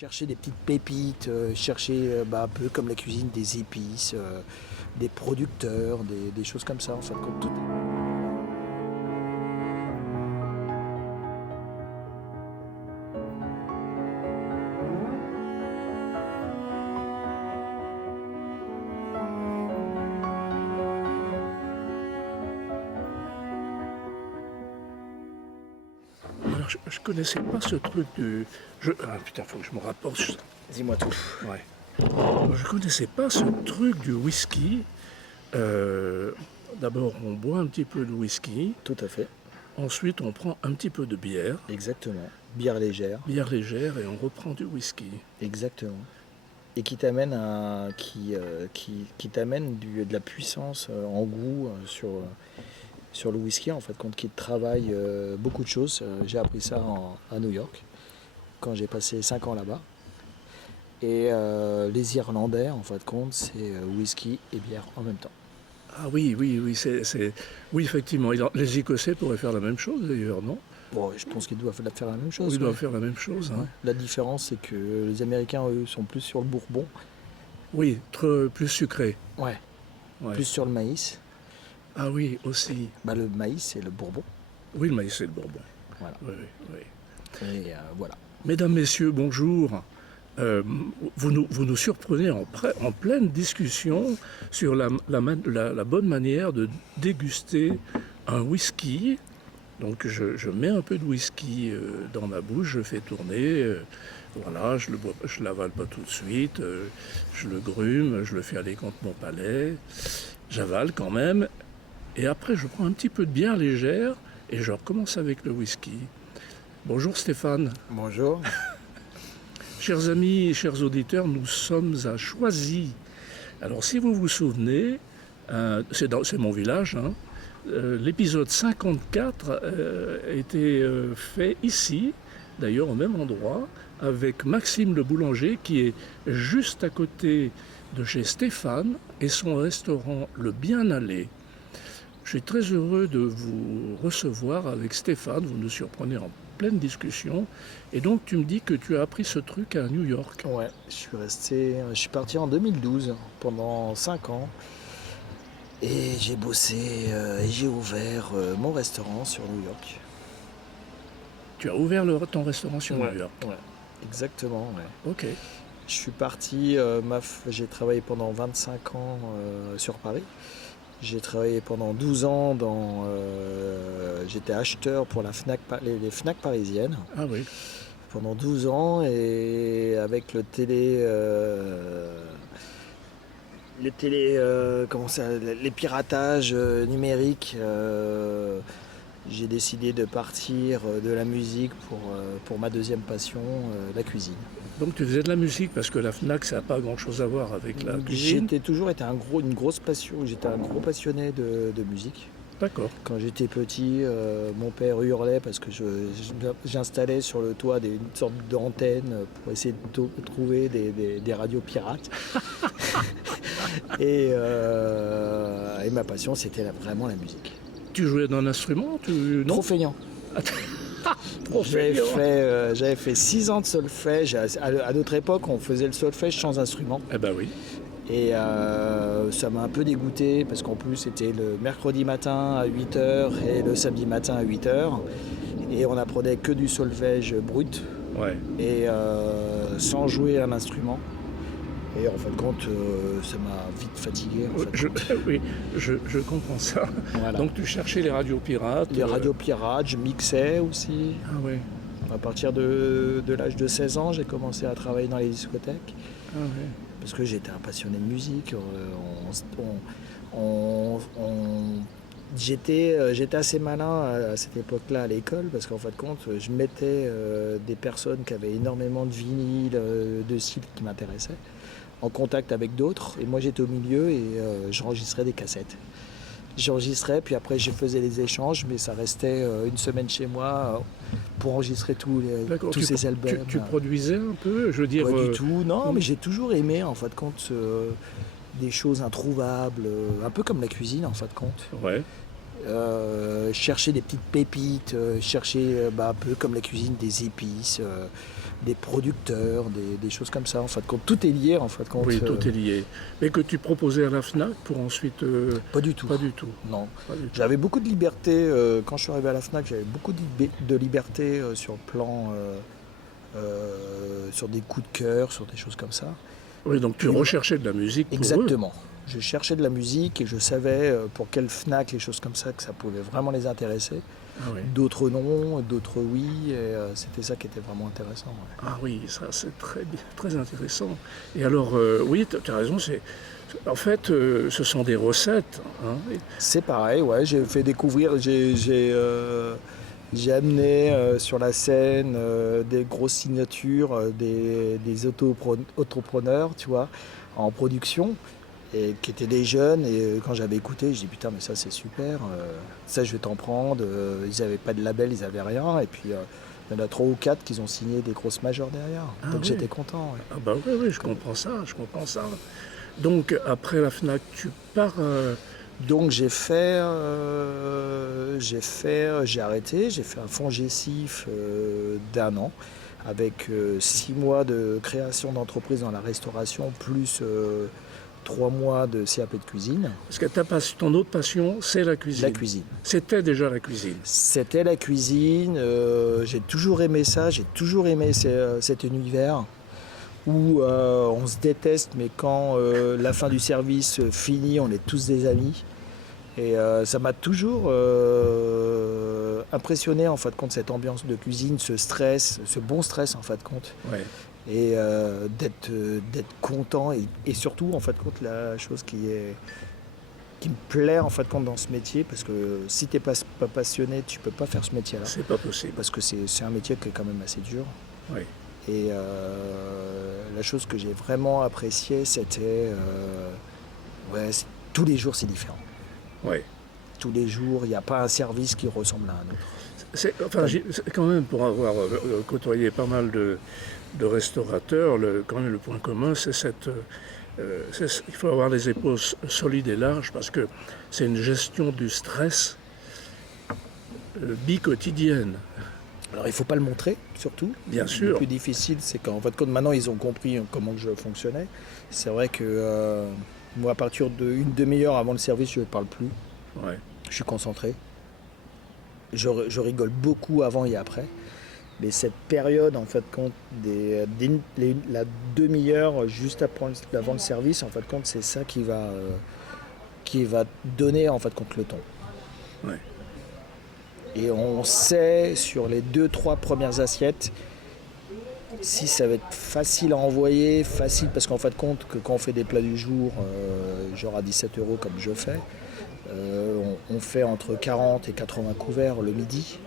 Chercher des petites pépites, chercher un peu comme la cuisine des épices, des producteurs, des choses comme ça en fait. Comme tout. Alors, je connaissais pas ce truc du... Ah putain, faut que je me rapproche. Dis-moi tout. Ouais. Je connaissais pas ce truc du whisky. D'abord, on boit un petit peu de whisky. Tout à fait. Ensuite, on prend un petit peu de bière. Exactement. Bière légère. Bière légère et on reprend du whisky. Exactement. Et qui t'amène qui t'amène de la puissance en goût sur le whisky en fait, qui travaille beaucoup de choses. J'ai appris ça à New York quand j'ai passé 5 ans là-bas. Et les Irlandais, en fin de compte, c'est whisky et bière en même temps. Ah oui, oui, effectivement. Les Écossais pourraient faire la même chose d'ailleurs, non? Bon, je pense qu'ils doivent faire la même chose. Ils doivent faire la même chose. Hein. Ouais. La différence, c'est que les Américains, eux, sont plus sur le bourbon. Oui, plus sucré. Ouais. Ouais. Plus sur le maïs. Ah oui, aussi. Le maïs, c'est le bourbon. Oui, le maïs, c'est le bourbon. Voilà. Oui. Et voilà. Mesdames, messieurs, bonjour. Vous nous surprenez en pleine discussion sur la bonne manière de déguster un whisky. Donc je mets un peu de whisky dans ma bouche, je fais tourner, voilà, je l'avale pas tout de suite, je le grume, je le fais aller contre mon palais, j'avale quand même, et après je prends un petit peu de bière légère et je recommence avec le whisky. Bonjour Stéphane. Bonjour. Chers amis et chers auditeurs, nous sommes à Choisy. Alors si vous vous souvenez, c'est mon village, hein, l'épisode 54 a été fait ici, d'ailleurs au même endroit, avec Maxime le boulanger qui est juste à côté de chez Stéphane et son restaurant Le Bien Allé. Je suis très heureux de vous recevoir avec Stéphane, vous nous surprenez en pleine discussion. Et donc tu me dis que tu as appris ce truc à New York. Ouais, je suis parti en 2012 pendant 5 ans. Et j'ai bossé et j'ai ouvert mon restaurant sur New York. Tu as ouvert ton restaurant sur New York. Ouais, exactement. Ouais. Ok. Je suis parti, j'ai travaillé pendant 25 ans sur Paris. J'ai travaillé pendant 12 ans j'étais acheteur pour les Fnac parisiennes. Ah oui. Pendant 12 ans et avec les piratages numériques, j'ai décidé de partir de la musique pour ma deuxième passion, la cuisine. Donc tu faisais de la musique parce que la Fnac ça n'a pas grand chose à voir avec la cuisine. J'ai toujours été une grosse passion, j'étais un gros passionné de musique. D'accord. Quand j'étais petit, mon père hurlait parce que j'installais sur le toit une sorte d'antenne pour essayer de trouver des radios pirates. et ma passion, c'était vraiment la musique. Tu jouais d'un instrument Trop feignant. J'avais fait 6 ans de solfège. À notre époque, on faisait le solfège sans instrument. Eh ben oui. Et ça m'a un peu dégoûté parce qu'en plus c'était le mercredi matin à 8h et le samedi matin à 8h. Et on apprenait que du solfège brut. Ouais. Et sans jouer un instrument. Et en fin de compte, ça m'a vite fatigué. Oui, je comprends ça. Voilà. Donc tu cherchais les radios pirates. Les radios pirates, je mixais aussi. Ah oui. À partir de l'âge de 16 ans, j'ai commencé à travailler dans les discothèques. Ah oui. Parce que j'étais un passionné de musique. J'étais assez malin à cette époque-là à l'école parce qu'en fin de compte, je mettais des personnes qui avaient énormément de vinyles, de styles qui m'intéressaient, en contact avec d'autres. Et moi, j'étais au milieu et j'enregistrais des cassettes. J'enregistrais, puis après, je faisais les échanges, mais ça restait une semaine chez moi pour enregistrer tous ces albums. Tu produisais un peu, je veux dire. Pas du tout, non, mais j'ai toujours aimé, en fin de compte, des choses introuvables, un peu comme la cuisine, en fin de compte. Ouais. Chercher des petites pépites, chercher un peu comme la cuisine des épices, des producteurs, des choses comme ça. En fait, quand tout est lié, en fait. Quand, Oui, tout est lié. Mais que tu proposais à la FNAC pour ensuite... Pas du tout. Pas du tout. Non. Pas du tout. J'avais beaucoup de liberté. Quand je suis arrivé à la FNAC, j'avais beaucoup de liberté sur le plan... sur des coups de cœur, sur des choses comme ça. Oui, donc tu recherchais de la musique pour Exactement. Je cherchais de la musique et je savais pour quelle FNAC, les choses comme ça, que ça pouvait vraiment les intéresser. Ah oui. D'autres non, d'autres oui, et c'était ça qui était vraiment intéressant. Ouais. Ah oui, ça c'est très, très intéressant. Et alors, oui, tu as raison, en fait, ce sont des recettes. Hein. C'est pareil, ouais, j'ai fait découvrir, j'ai amené sur la scène des grosses signatures, des autopreneurs, tu vois, en production, et qui étaient des jeunes. Et quand j'avais écouté, je dis putain, mais ça c'est super, ça je vais t'en prendre. Ils n'avaient pas de label, ils n'avaient rien. Et puis il y en a 3 ou 4 qui ont signé des grosses majors derrière. Ah Donc oui. j'étais content. Ouais. Ah bah oui, oui, je comprends ça. Donc après la FNAC, tu pars... Donc j'ai arrêté, j'ai fait un fonds GESIF d'1 an avec 6 mois de création d'entreprise dans la restauration plus 3 mois de CAP de cuisine. Parce que ton autre passion, c'est la cuisine. La cuisine. C'était déjà la cuisine. C'était la cuisine, j'ai toujours aimé ça, j'ai toujours aimé cet univers où on se déteste, mais quand la fin du service finit, on est tous des amis. Et ça m'a toujours impressionné en fait contre cette ambiance de cuisine, ce stress, ce bon stress en fait compte. Ouais. Et d'être content et surtout en fait compte la chose qui me plaît en fait compte dans ce métier, parce que si t'es pas passionné, tu peux pas faire ce métier-là. C'est pas possible. Parce que c'est un métier qui est quand même assez dur. Oui. Et la chose que j'ai vraiment appréciée, c'était tous les jours c'est différent. Oui. Tous les jours, il n'y a pas un service qui ressemble à un autre. C'est quand même, pour avoir côtoyé pas mal de restaurateurs, quand même le point commun, c'est il faut avoir les épaules solides et larges, parce que c'est une gestion du stress bi-quotidienne. Alors il ne faut pas le montrer, surtout. Bien sûr. Le plus difficile, c'est qu'en fin de compte, maintenant ils ont compris comment je fonctionnais. C'est vrai que moi, à partir d'une demi-heure avant le service, je ne parle plus. Ouais. Je suis concentré. Je rigole beaucoup avant et après. Mais cette période, en fait, compte la demi-heure juste avant le service, en fait, compte, c'est ça qui va donner, en fait, compte le ton. Ouais. Et on sait sur les 2-3 premières assiettes si ça va être facile à envoyer, facile, parce qu'en fait compte que quand on fait des plats du jour, genre à 17 € comme je fais, on fait entre 40 et 80 couverts le midi.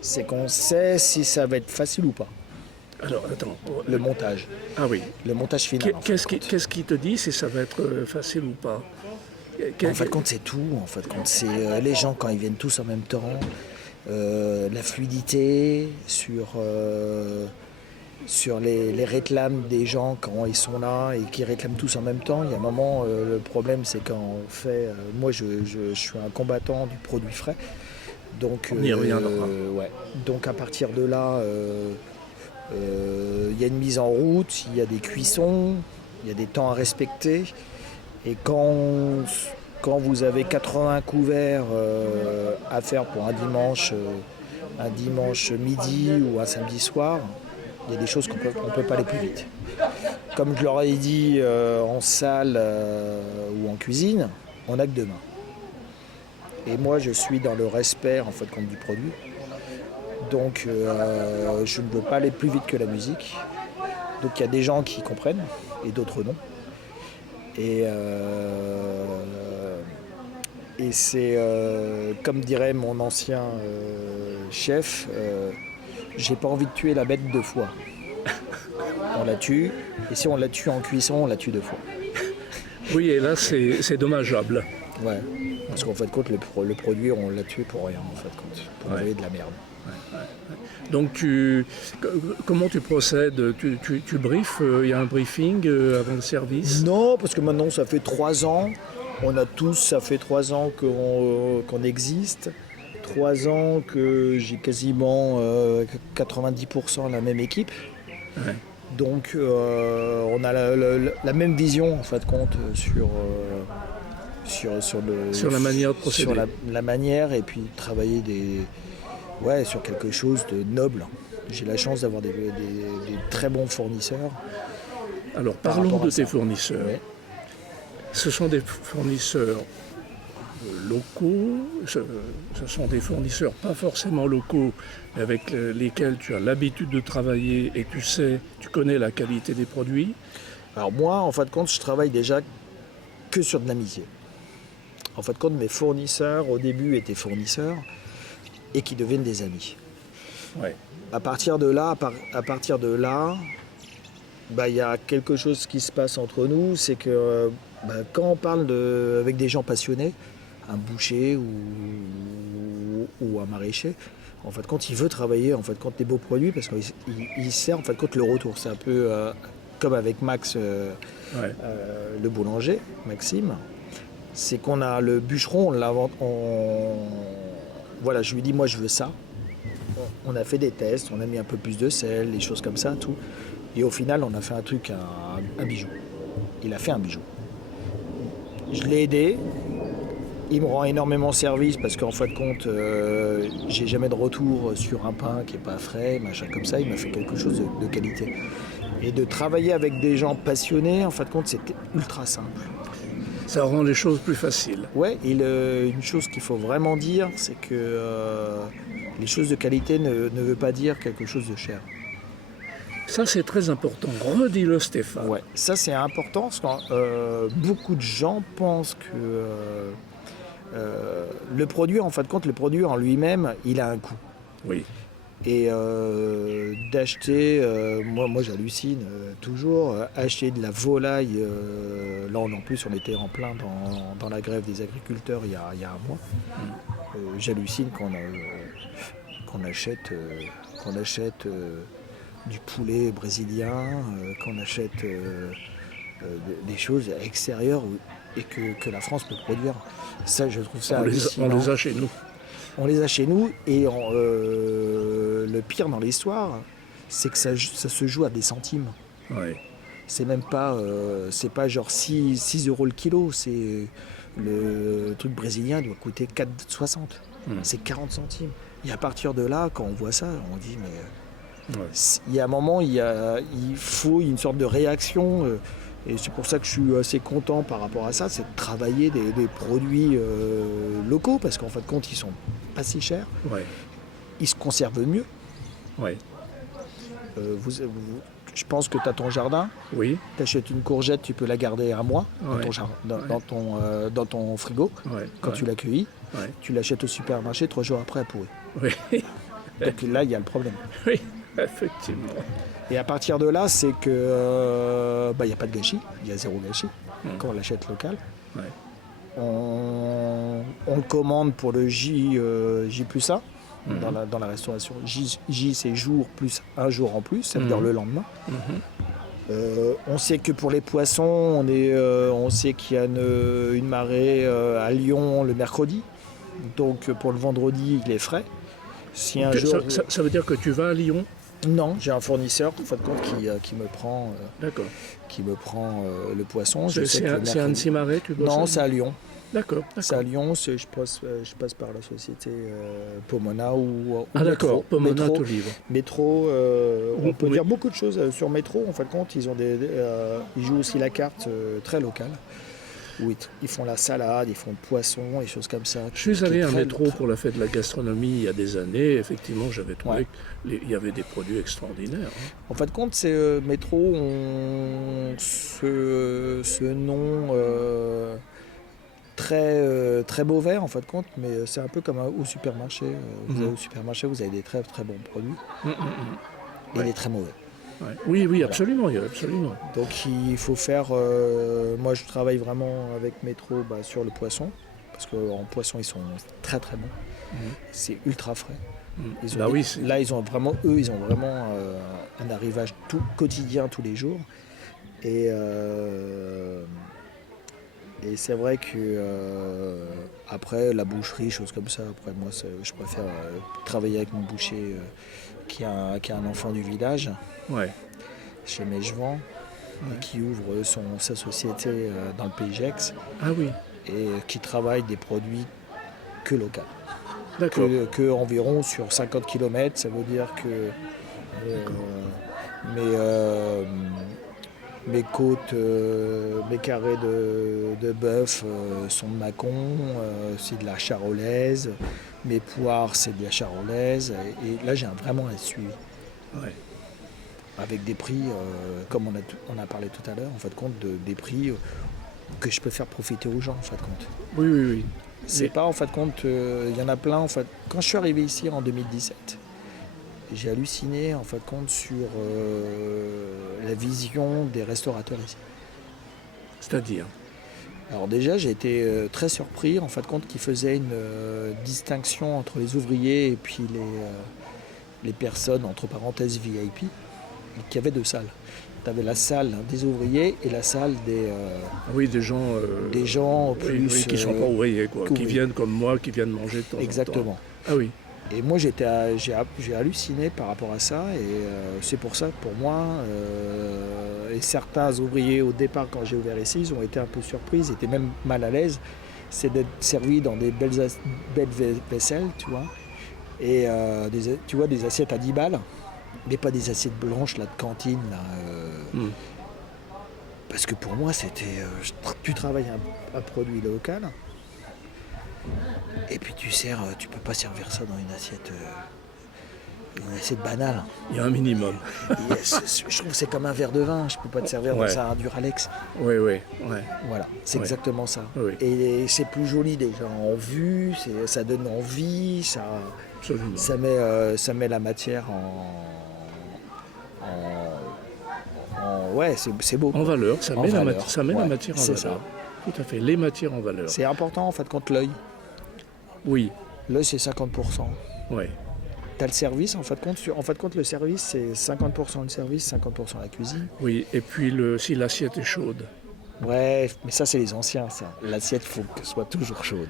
C'est qu'on sait si ça va être facile ou pas. Alors, attends. Le montage. Ah oui. Le montage final. Qu'est-ce qui te dit si ça va être facile ou pas? En fait, compte, c'est tout. En fait, compte, c'est les gens quand ils viennent tous en même temps, la fluidité sur les réclames des gens quand ils sont là et qui réclament tous en même temps. Il y a un moment, le problème, c'est quand on fait. Moi, je suis un combattant du produit frais. Donc, on y reviendra. Ouais. Donc, à partir de là, il y a une mise en route, il y a des cuissons, il y a des temps à respecter. Et quand vous avez 80 couverts à faire pour un dimanche midi ou un samedi soir, il y a des choses qu'on peut pas aller plus vite. Comme je leur ai dit en salle ou en cuisine, on n'a que 2 mains. Et moi, je suis dans le respect en fait compte du produit. Donc, je ne peux pas aller plus vite que la musique. Donc, il y a des gens qui comprennent et d'autres non. Et c'est, comme dirait mon ancien chef, j'ai pas envie de tuer la bête 2 fois. On la tue, et si on la tue en cuisson, on la tue 2 fois. Oui, et là, c'est dommageable. Ouais, parce qu'en fait, compte, le produit, on l'a tué pour rien, en fait, pour envoyer de la merde. Ouais. Donc, comment tu procèdes? Tu briefes? Il y a un briefing avant le service? Non, parce que maintenant, ça fait 3 ans. Ça fait 3 ans qu'on existe. 3 ans que j'ai quasiment 90% la même équipe. Ouais. Donc on a la même vision en fin de compte Sur la manière de procéder. sur la manière et puis travailler sur quelque chose de noble. J'ai la chance d'avoir des très bons fournisseurs. Alors par parlons rapport à de ça. tes fournisseurs. Ouais. Ce sont des fournisseurs locaux, ce sont des fournisseurs pas forcément locaux, mais avec lesquels tu as l'habitude de travailler et tu connais la qualité des produits. Alors moi, en fin de compte, je travaille déjà que sur de l'amitié. En fin de compte, mes fournisseurs, au début, étaient fournisseurs et qui deviennent des amis. Ouais. À partir de là, il y a quelque chose qui se passe entre nous, c'est que quand on parle avec des gens passionnés, un boucher ou un maraîcher, en fin de compte, il veut travailler en fin de compte des beaux produits parce qu'il sait en fin de compte le retour. C'est un peu comme avec Max, le boulanger, Maxime. C'est qu'on a le bûcheron, voilà, je lui dis moi je veux ça. On a fait des tests, on a mis un peu plus de sel, des choses comme ça, tout. Et au final, on a fait un truc, un bijou. Il a fait un bijou. Je l'ai aidé. Il me rend énormément service parce qu'en fin de compte, j'ai jamais de retour sur un pain qui est pas frais, machin comme ça. Il m'a fait quelque chose de qualité. Et de travailler avec des gens passionnés, en fin de compte, c'était ultra simple. Ça rend les choses plus faciles. Ouais, et une chose qu'il faut vraiment dire, c'est que les choses de qualité ne veut pas dire quelque chose de cher. Ça, c'est très important. Redis-le, Stéphane. Ouais, ça c'est important parce que beaucoup de gens pensent que le produit, en fin de compte, le produit en lui-même, il a un coût. Oui. Et d'acheter, moi j'hallucine toujours, acheter de la volaille, là en plus on était en plein dans la grève des agriculteurs il y a un mois. J'hallucine qu'on achète du poulet brésilien, qu'on achète des choses extérieures et que la France peut produire. Ça, je trouve ça hallucinant. On les a chez nous. On les a chez nous et le pire dans l'histoire, c'est que ça se joue à des centimes. Ouais. C'est même pas, c'est pas genre 6 euros le kilo, c'est le truc brésilien doit coûter 4,60. C'est 40 centimes. Et à partir de là, quand on voit ça, on dit mais il y a un moment, il faut une sorte de réaction. Et c'est pour ça que je suis assez content par rapport à ça, c'est de travailler des produits locaux, parce qu'en fin de compte, ils sont pas si chers, ils se conservent mieux. Ouais. Je pense que tu as ton jardin, tu achètes une courgette, tu peux la garder un mois dans ton frigo, quand tu l'as cueillie, tu l'achètes au supermarché, 3 jours après, elle pourrit. Oui. Donc là, il y a le problème. Oui, effectivement. Et à partir de là, c'est que il n'y a pas de gâchis, il y a zéro gâchis quand on l'achète local. Ouais. On le commande pour le J plus A dans la restauration. J c'est jour plus un jour en plus, ça veut dire le lendemain. On sait que pour les poissons, on sait qu'il y a une marée à Lyon le mercredi. Donc pour le vendredi, il est frais. Si un jour... ça veut dire que tu vas à Lyon ? Non, j'ai un fournisseur en fin de compte qui me prend, le poisson. C'est Annecy Marais, tu bosses? Non, c'est à Lyon. D'accord. C'est à Lyon, je passe par la société Pomona ou d'accord, Pomona te livre. Métro, on peut dire beaucoup de choses sur Métro. En fin de compte, ils jouent aussi la carte très locale. Où ils font la salade, ils font le poisson, des choses comme ça. Je suis allé à Métro pour la fête de la gastronomie il y a des années. Effectivement, j'avais trouvé qu'il y avait des produits extraordinaires. En fin de compte, c'est Métro, ce nom très, très beau vert, en fin de compte, mais c'est un peu comme au supermarché. Au supermarché, vous avez des très très bons produits et des très mauvais. Ouais. Oui, absolument, absolument. Donc il faut faire... moi je travaille vraiment avec Métro sur le poisson, parce qu'en poisson ils sont très très bons. C'est ultra frais. Là ils ont vraiment un arrivage tout quotidien tous les jours. Et Et c'est vrai que après la boucherie, choses comme ça, après moi je préfère travailler avec mon boucher qui a un enfant du village, Ouais. chez Mégevent, Ouais. et qui ouvre sa société dans le Pays Gex Ah oui, et qui travaille des produits que locaux. d'accord. Que environ sur 50 km, ça veut dire que mes, euh, mes côtes, mes carrés de bœuf sont de Mâcon, c'est de la charolaise, mes poires c'est de la charolaise, et là j'ai vraiment un suivi. Ouais. Avec des prix, comme on a parlé tout à l'heure, en fait, compte des prix que je peux faire profiter aux gens, en fait, compte. Oui, oui, oui. C'est Mais- pas, en fait, compte, il y en a plein, en fait. Quand je suis arrivé ici en 2017, j'ai halluciné, en fait, compte, sur la vision des restaurateurs ici. C'est-à-dire, Alors déjà, j'ai été très surpris, en fait, compte, qu'ils faisaient une distinction entre les ouvriers et puis les personnes, entre parenthèses, VIP, qui avaient deux salles. Tu avais la salle des ouvriers et la salle oui, des gens oui, plus... oui, qui ne sont pas ouvriers, quoi, qui qu'ouvriers. viennent comme moi, qui viennent manger de temps en temps. Exactement. Ah oui, Et moi, j'ai halluciné par rapport à ça. Et c'est pour ça que pour moi, et certains ouvriers au départ, quand j'ai ouvert ici, ils ont été un peu surpris, ils étaient même mal à l'aise. C'est d'être servis dans des belles vaisselles, tu vois. Et tu vois, des assiettes à 10 balles. Mais pas des assiettes blanches là, de cantine. Là, Hmm. parce que pour moi, tu travailles un produit local. Et puis tu peux pas servir ça dans une assiette banale. Il y a un minimum. Je trouve que c'est comme un verre de vin. Je peux pas te servir Ouais. dans un Duralex. Oui, oui, ouais. Voilà, c'est Ouais. exactement ça. Oui. Et c'est plus joli déjà en vue. Ça donne envie. Absolument. Ça met la matière ouais, c'est beau. En valeur, ça En met, valeur. ça met la Ouais, matière en c'est valeur. ça. Tout à fait, les matières en valeur. C'est important en fait contre l'œil. Oui, L'œil c'est 50%. oui. T'as le service en fait compte le service c'est 50% le service, 50% la cuisine. Oui, et puis si l'assiette est chaude. Ouais, mais ça c'est les anciens ça. L'assiette faut qu'elle soit toujours chaude.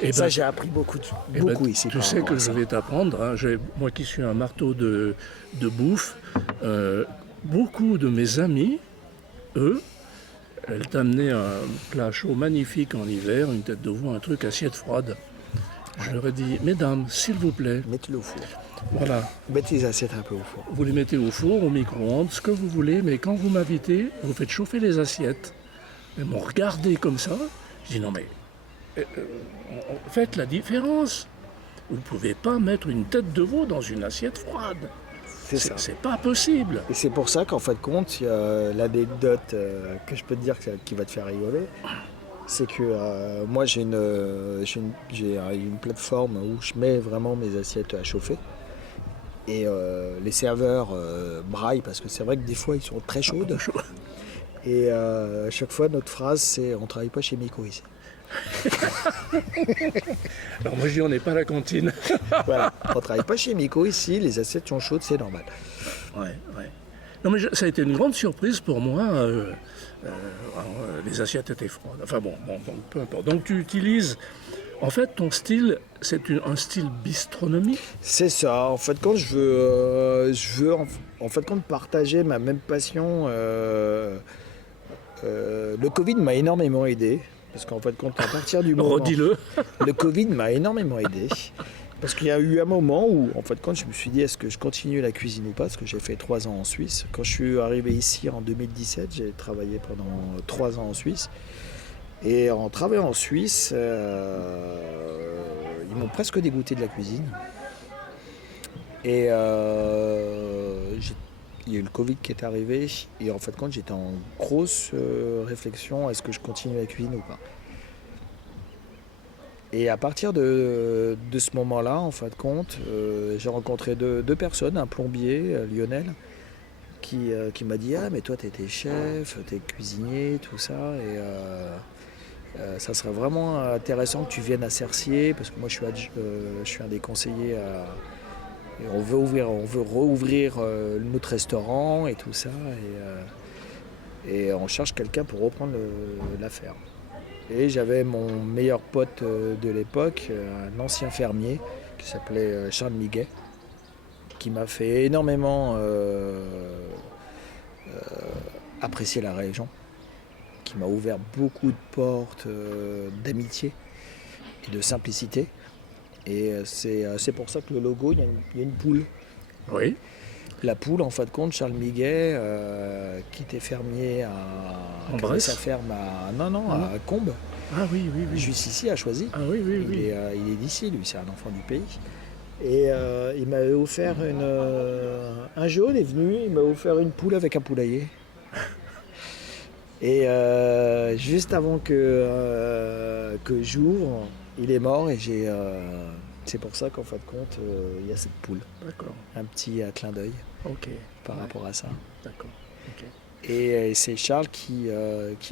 Eh Ça ben, j'ai appris beaucoup eh ben, ici. tu par sais rapport que à je ça. vais t'apprendre, hein, moi qui suis un marteau de bouffe, beaucoup de mes amis, eux, elles t'amenaient un plat chaud magnifique en hiver, une tête de veau, un truc assiette froide. Je leur ai dit, mesdames, s'il vous plaît, Mettez-le au four. voilà, Mettez les assiettes un peu au four. vous les mettez au four, au micro-ondes, ce que vous voulez, mais quand vous m'invitez, vous faites chauffer les assiettes. Elles m'ont regardé comme ça. Je dis non mais faites la différence. Vous ne pouvez pas mettre une tête de veau dans une assiette froide. C'est ça. C'est pas possible. Et c'est pour ça qu'en fait compte, il y a l'anecdote que je peux te dire qui va te faire rigoler. C'est que moi j'ai une plateforme où je mets vraiment mes assiettes à chauffer. Et les serveurs braillent parce que c'est vrai que des fois ils sont très chaudes. Et à chaque fois notre phrase c'est on travaille pas chez Miko ici. Alors moi je dis on n'est pas à la cantine. Voilà, on travaille pas chez Miko ici, les assiettes sont chaudes, c'est normal. Ouais, ouais. Non mais ça a été une grande surprise pour moi. Les assiettes étaient froides. Enfin bon, peu importe. Donc tu utilises, en fait ton style, c'est un style bistronomique. C'est ça, en fait quand je veux en fait quand partager ma même passion, le Covid m'a énormément aidé. Parce qu'en fait, à partir du moment... Redis-le. Le Covid m'a énormément aidé. Parce qu'il y a eu un moment où, en fait, quand je me suis dit, est-ce que je continue la cuisine ou pas? Parce que j'ai fait 3 ans en Suisse. Quand je suis arrivé ici en 2017, j'ai travaillé pendant 3 ans en Suisse. Et en travaillant en Suisse, ils m'ont presque dégoûté de la cuisine. Et il y a eu le Covid qui est arrivé et en fait quand j'étais en grosse réflexion, est-ce que je continue la cuisine ou pas? Et à partir de ce moment-là, en fin de compte, j'ai rencontré deux personnes, un plombier, Lionel, qui m'a dit « Ah mais toi t'étais chef, t'es cuisinier, tout ça, et ça serait vraiment intéressant que tu viennes à Cercier, parce que moi je suis un des conseillers à... Et on veut rouvrir notre restaurant et tout ça, et on cherche quelqu'un pour reprendre l'affaire. » Et j'avais mon meilleur pote de l'époque, un ancien fermier qui s'appelait Charles Miguet, qui m'a fait énormément apprécier la région, qui m'a ouvert beaucoup de portes d'amitié et de simplicité. Et c'est pour ça que le logo, il y a une poule. Oui. La poule, en fin de compte, Charles Miguet, qui était fermier En qui avait Bresse sa ferme à Combes, Ah oui, oui, oui. juste ici à Choisy. Ah oui, oui, Il oui. est d'ici, lui, c'est un enfant du pays. Et il m'avait offert un jour, il est venu, il m'a offert une poule avec un poulailler. Et juste avant que j'ouvre, il est mort et c'est pour ça qu'en fin de compte, il y a cette poule. D'accord. Un petit clin d'œil Ok. par Ouais. rapport à ça. D'accord. Ok. Et c'est Charles qui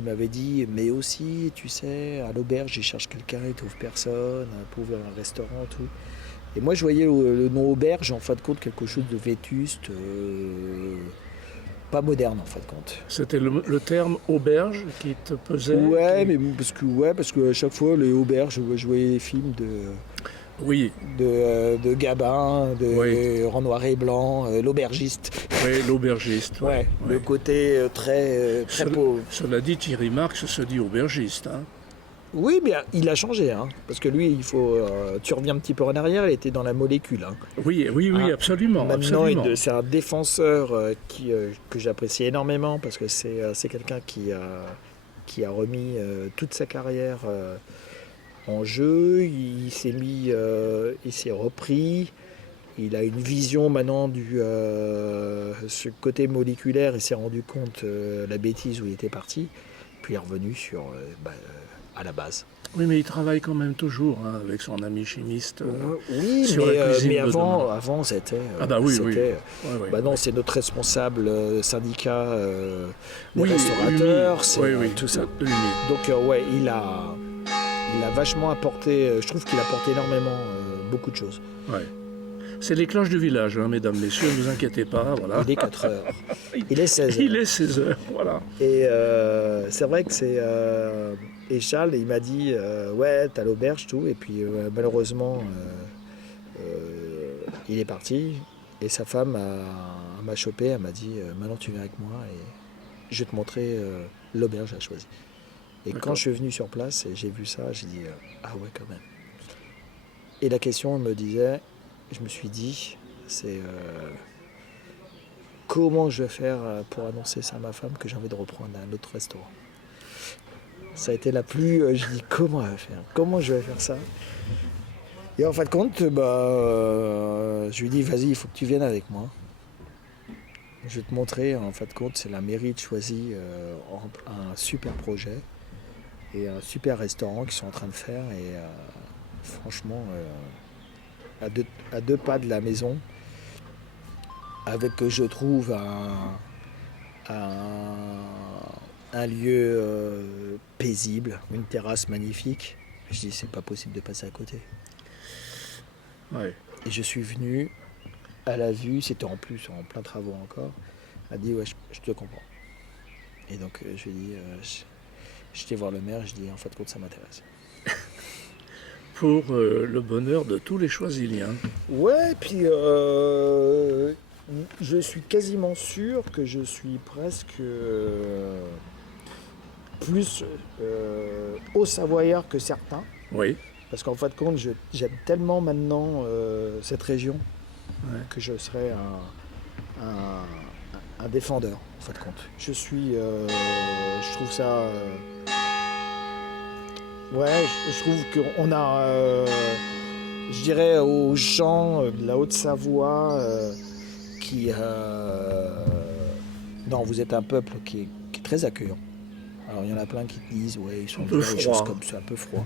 m'avait dit, mais aussi, tu sais, à l'auberge, ils cherchent quelqu'un, ils trouvent personne pour ouvrir un restaurant, tout. Et moi, je voyais le nom auberge, en fin de compte, quelque chose de vétuste, pas moderne, en fin de compte. C'était le terme auberge qui te pesait. Ouais, qui- mais parce que à chaque fois, les auberges, je voyais des films Oui, de Gabin, de Oui. en noir et blanc, l'aubergiste. oui, l'aubergiste. Ouais, ouais. le côté très pauvre. Cela dit, Thierry Marx se dit aubergiste. Hein. Oui, mais il a changé, hein, parce que lui, tu reviens un petit peu en arrière, il était dans la molécule. Hein. Oui, oui, oui, Ah, absolument. Maintenant, absolument. c'est un défenseur que j'apprécie énormément, parce que c'est quelqu'un qui a remis toute sa carrière en jeu. Il s'est repris. Il a une vision maintenant ce côté moléculaire. Il s'est rendu compte la bêtise où il était parti. Puis il est revenu à la base. Oui, mais il travaille quand même toujours hein, avec son ami chimiste. Oui, sur la cuisine mais de demain. avant c'était. Ah bah oui, oui. c'était- Ouais, ouais, Bah non, ouais. c'est notre responsable syndicat des Oui, restaurateurs, Umi. c'est Oui, oui, tout ça. Umi. Donc ouais, il a vachement apporté. Je trouve qu'il a apporté énormément beaucoup de choses. Ouais. C'est les cloches du village, hein, mesdames, messieurs, ne vous inquiétez pas. Voilà. Il est 4 heures. Il est 16 heures. Il est 16 heures, voilà. Et c'est vrai que c'est. Et Charles, il m'a dit ouais, t'as l'auberge, tout. Et puis malheureusement, il est parti. Et sa femme m'a chopé, elle m'a dit maintenant tu viens avec moi et je vais te montrer l'auberge à Choisy. Et D'accord. quand je suis venu sur place et j'ai vu ça, j'ai dit ah ouais, quand même. Et la question me disait, je me suis dit, c'est comment je vais faire pour annoncer ça à ma femme que j'ai envie de reprendre un autre restaurant. Ça a été la plus. Je dis comment elle va faire, comment je vais faire ça. Et en fin de compte, je lui dis vas-y, il faut que tu viennes avec moi. Je vais te montrer, en fin de compte, c'est la mairie de Choisy, un super projet et un super restaurant qu'ils sont en train de faire. Et franchement, à deux pas de la maison, avec, je trouve, un lieu paisible, une terrasse magnifique. Je dis, c'est pas possible de passer à côté. Ouais. Et je suis venu à la vue, c'était en plus en plein travaux encore. Elle a dit, ouais, je te comprends. Et donc, je lui ai dit, j'étais voir le maire, je dis, en fin de compte, ça m'intéresse. Pour le bonheur de tous les Choisyliens. Ouais, puis je suis quasiment sûr que je suis presque plus haut savoyard que certains. Oui. Parce qu'en fin de compte, j'aime tellement maintenant cette région Ouais. que je serais un défendeur, en fin de compte. Je trouve ça... ouais, je trouve qu'on a... je dirais aux gens de la Haute-Savoie qui... non, vous êtes un peuple qui est très accueillant. Alors il y en a plein qui te disent, ouais, ils sont peu durs, des choses froid. comme ça, un peu froid.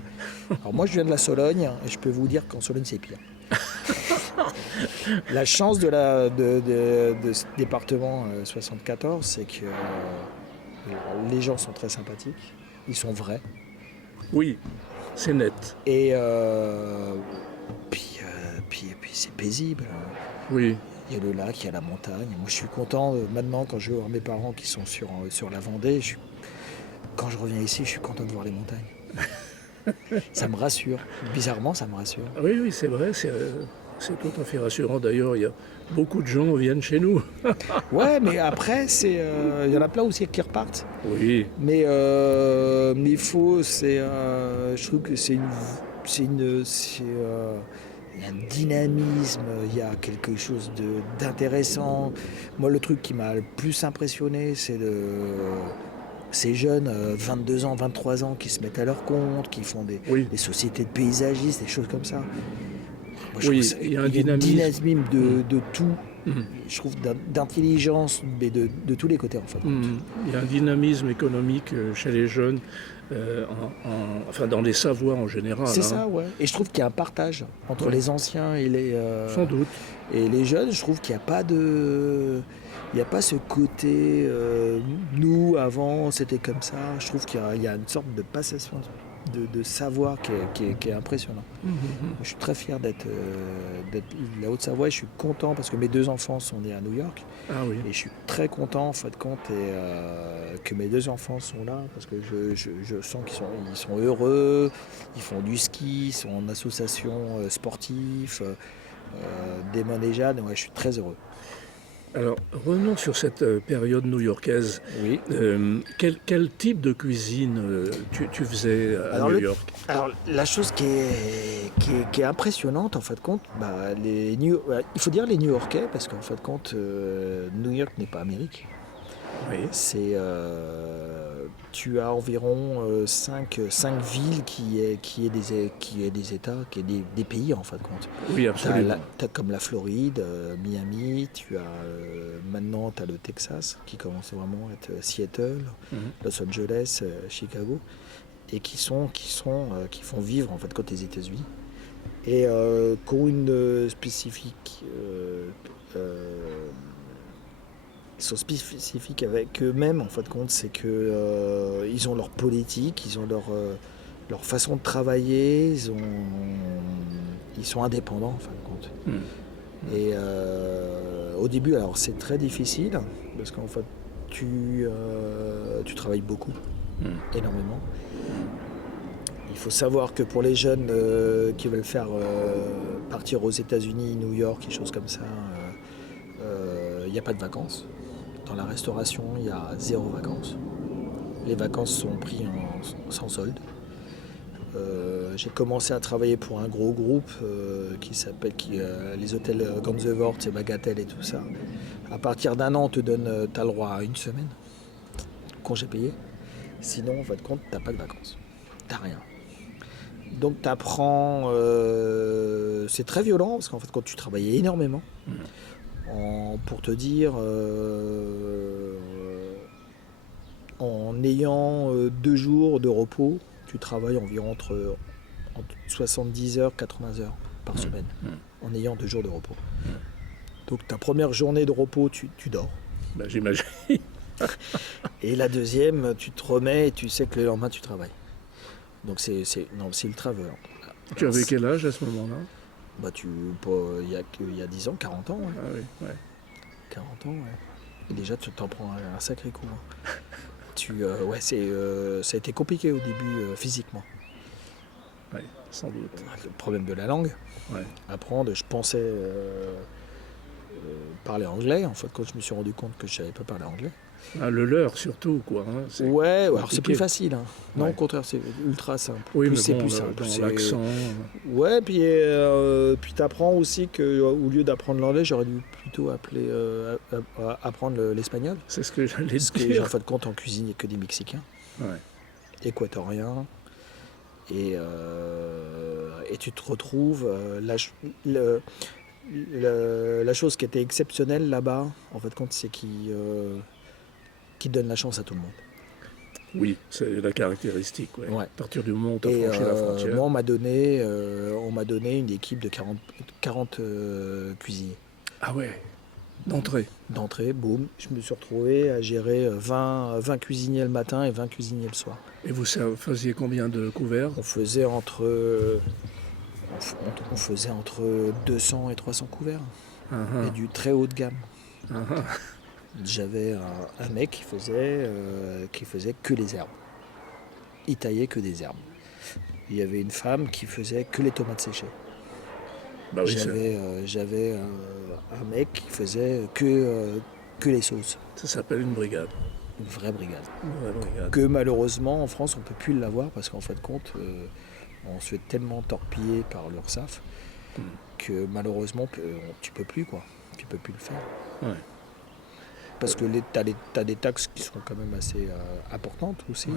Alors moi je viens de la Sologne et je peux vous dire qu'en Sologne c'est pire. La chance de ce département 74, c'est que les gens sont très sympathiques, ils sont vrais. Oui, c'est net. Et puis c'est paisible. Oui. Il y a le lac, il y a la montagne. Moi je suis content maintenant quand je vais voir mes parents qui sont sur la Vendée. Quand je reviens ici, je suis content de voir les montagnes. Ça me rassure. Bizarrement, ça me rassure. Oui, oui, c'est vrai, c'est tout à fait rassurant. D'ailleurs, il y a beaucoup de gens viennent chez nous. Ouais, mais après, il y en a plein aussi qui repartent. Oui, Mais il faut, je trouve que il y a un dynamisme, il y a quelque chose d'intéressant. Moi, le truc qui m'a le plus impressionné, c'est ces jeunes, 22 ans, 23 ans, qui se mettent à leur compte, qui font oui, des sociétés de paysagistes, des choses comme ça. Moi, je trouve oui, il y a un il y a un dynamisme. dynamisme de tout. Mhm. Je trouve d'intelligence, mais de tous les côtés, en fait. Il y a un dynamisme économique chez les jeunes, enfin dans les savoirs en général. C'est Hein. ça, ouais. Et je trouve qu'il y a un partage entre Ouais. les anciens Sans doute. et les jeunes. Je trouve qu'il n'y a pas il n'y a pas ce côté, nous, avant, c'était comme ça. Je trouve qu'il y a une sorte de passation de savoir qui est impressionnant. Je suis très fier d'être de la Haute-Savoie et je suis content parce que mes deux enfants sont nés à New York Ah oui. et je suis très content en fin de compte que mes deux enfants sont là parce que je sens ils sont heureux, ils font du ski, ils sont en association sportive, des monéjades, ouais, je suis très heureux. Alors, revenons sur cette période new-yorkaise. Oui. Quel type de cuisine tu faisais à Alors, New York? alors, la chose qui est impressionnante en fin de compte, il faut dire les New-Yorkais parce qu'en fin de compte, New York n'est pas Amérique. Oui. Tu as environ 5 villes qui est des États, qui est des pays en fin de compte. Oui, absolument. Tu as comme la Floride, Miami, maintenant tu as le Texas qui commence vraiment à être Seattle, Los Angeles, Chicago, et qui font vivre en fait côté des États-Unis. Et qui ont une spécifique. Ils sont spécifiques avec eux-mêmes en fin de compte, c'est que ils ont leur politique, ils ont leur façon de travailler, ils sont indépendants en fin de compte. Et au début, alors c'est très difficile parce qu'en fait tu travailles beaucoup, énormément. Il faut savoir que pour les jeunes qui veulent faire partir aux États-Unis, New York, des choses comme ça, il n'y a pas de vacances. Dans la restauration, il y a 0 vacances. Les vacances sont prises sans solde. J'ai commencé à travailler pour un gros groupe qui s'appelle les hôtels Gansevoort, c'est Bagatelle et tout ça. À partir d'un an, on te donne, t'as le droit à une semaine, congé payé. Sinon, en fin de compte, t'as pas de vacances. T'as rien. Donc tu apprends, c'est très violent parce qu'en fait quand tu travailles énormément, pour te dire, en ayant 2 jours de repos, tu travailles environ entre 70 heures, 80 heures par semaine, en ayant 2 jours de repos. Donc ta première journée de repos, tu dors. Ben, j'imagine. Et la deuxième, tu te remets et tu sais que le lendemain tu travailles. Donc c'est ultra violent. Tu avais quel âge à ce moment-là? Il y a 10 ans, 40 ans. Ouais. Ah oui, ouais. 40 ans, ouais. Et déjà, tu t'en prends un sacré coup. Ça a été compliqué au début physiquement. Oui, sans doute. Le problème de la langue. Ouais. Apprendre, je pensais parler anglais. En fait, quand je me suis rendu compte que je ne savais pas parler anglais. Ah, le leur surtout, quoi. Hein. Ouais, alors c'est compliqué. plus facile. Hein. Non, Ouais. au contraire, c'est ultra simple. Oui, mais c'est bon, plus simple. dans l'accent. Ouais, puis tu apprends aussi qu'au lieu d'apprendre l'anglais, j'aurais dû plutôt apprendre l'espagnol. C'est ce que j'allais Parce que, dire. en fin de compte, en cuisine, il n'y a que des Mexicains, Ouais. équatoriens. Et tu te retrouves. La chose qui était exceptionnelle là-bas, en fait, compte, c'est qu'ils donnent la chance à tout le monde. Oui, c'est la caractéristique. Ouais. Ouais. À partir du moment où tu as Et franchi la frontière. moi, on m'a donné une équipe de 40 cuisiniers. Ah ouais, d'entrée. D'entrée, boum, je me suis retrouvé à gérer 20 cuisiniers le matin et 20 cuisiniers le soir. Et vous faisiez combien de couverts? On faisait entre 200 et 300 couverts. Et du très haut de gamme. J'avais un mec qui faisait que les herbes. Il taillait que des herbes. Il y avait une femme qui faisait que les tomates séchées. Bah oui, J'avais un mec qui faisait que les sauces. ça s'appelle une brigade. Une vraie brigade. Une vraie brigade. Que malheureusement en France on ne peut plus l'avoir parce qu'en fin de compte on se fait tellement torpiller par l'URSSAF que malheureusement tu peux plus quoi. Tu peux plus le faire. Ouais. Parce que t'as des taxes qui sont quand même assez importantes aussi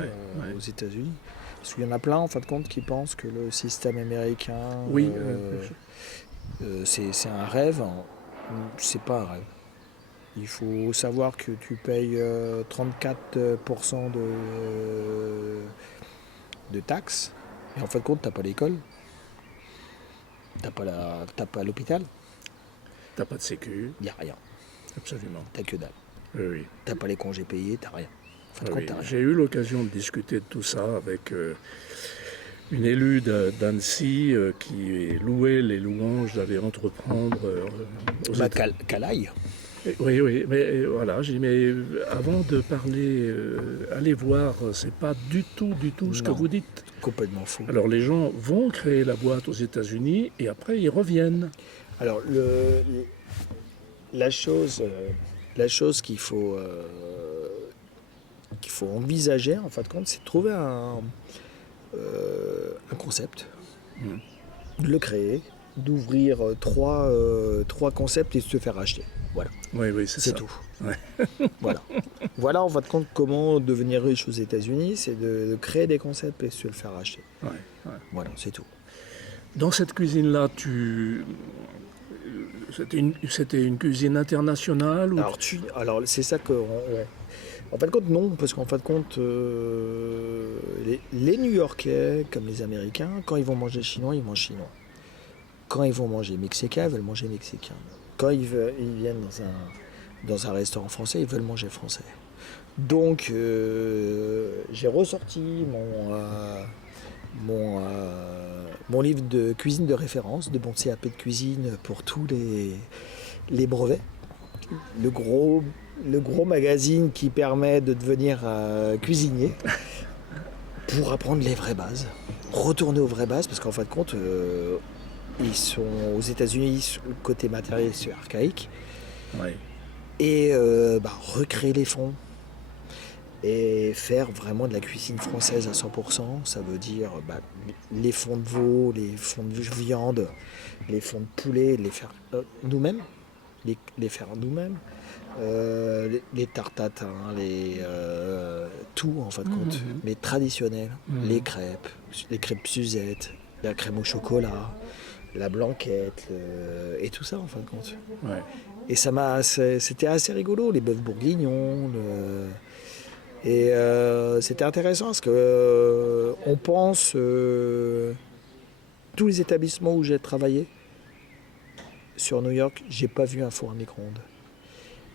aux États-Unis. Parce qu'il y en a plein en fin de compte qui pensent que le système américain Oui, c'est un rêve. C'est pas un rêve. Il faut savoir que tu payes 34% de taxes. Et en fin de compte, t'as pas l'école. T'as pas l'hôpital. t'as pas de sécu, Il n'y a rien. absolument. T'as que dalle. Oui. T'as pas les congés payés, t'as rien. En fin de Ah compte, oui. t'as rien. J'ai eu l'occasion de discuter de tout ça avec une élue d'Annecy qui louait les louanges d'aller entreprendre aux Bah, États. Calaille. Oui, oui, mais voilà, j'ai dit, mais avant de parler, allez voir, c'est pas du tout ce que Non. vous dites. Complètement fou. Alors les gens vont créer la boîte aux États-Unis et après ils reviennent. Alors, la chose qu'il faut envisager, en fin de compte, c'est de trouver un concept, de le créer, d'ouvrir trois concepts et de se faire acheter. Voilà, Oui, oui, c'est c'est ça. tout. Ouais. Voilà, en fin de compte, comment devenir riche aux États-Unis, c'est de créer des concepts et de se le faire acheter. Ouais, ouais. Voilà, c'est tout. Dans cette cuisine-là, c'était une cuisine internationale ou Alors c'est ça que... ouais. En fin de compte, non, parce qu'en fin de compte, les New-Yorkais, comme les Américains, quand ils vont manger chinois, ils mangent chinois. Quand ils vont manger mexicain, ils veulent manger mexicain. Quand ils viennent dans un restaurant français, ils veulent manger français. Donc, j'ai ressorti mon livre de cuisine de référence, de mon CAP de cuisine pour tous les brevets. Le gros magazine qui permet de devenir cuisinier pour apprendre les vraies bases. Retourner aux vraies bases parce qu'en fin de compte, ils sont aux États-Unis, le côté matériel c'est archaïque. Ouais. Et recréer les fonds et faire vraiment de la cuisine française à 100%, ça veut dire les fonds de veau, les fonds de viande, les fonds de poulet, les faire nous-mêmes, les faire nous-mêmes, les tartatins, tout en fin de compte, mais traditionnel, les crêpes Suzette, la crème au chocolat, la blanquette, et tout ça en fin de compte. Ouais. Et c'était assez rigolo, les bœufs bourguignons. Et c'était intéressant parce que on pense, tous les établissements où j'ai travaillé, sur New York, j'ai pas vu un four à micro-ondes.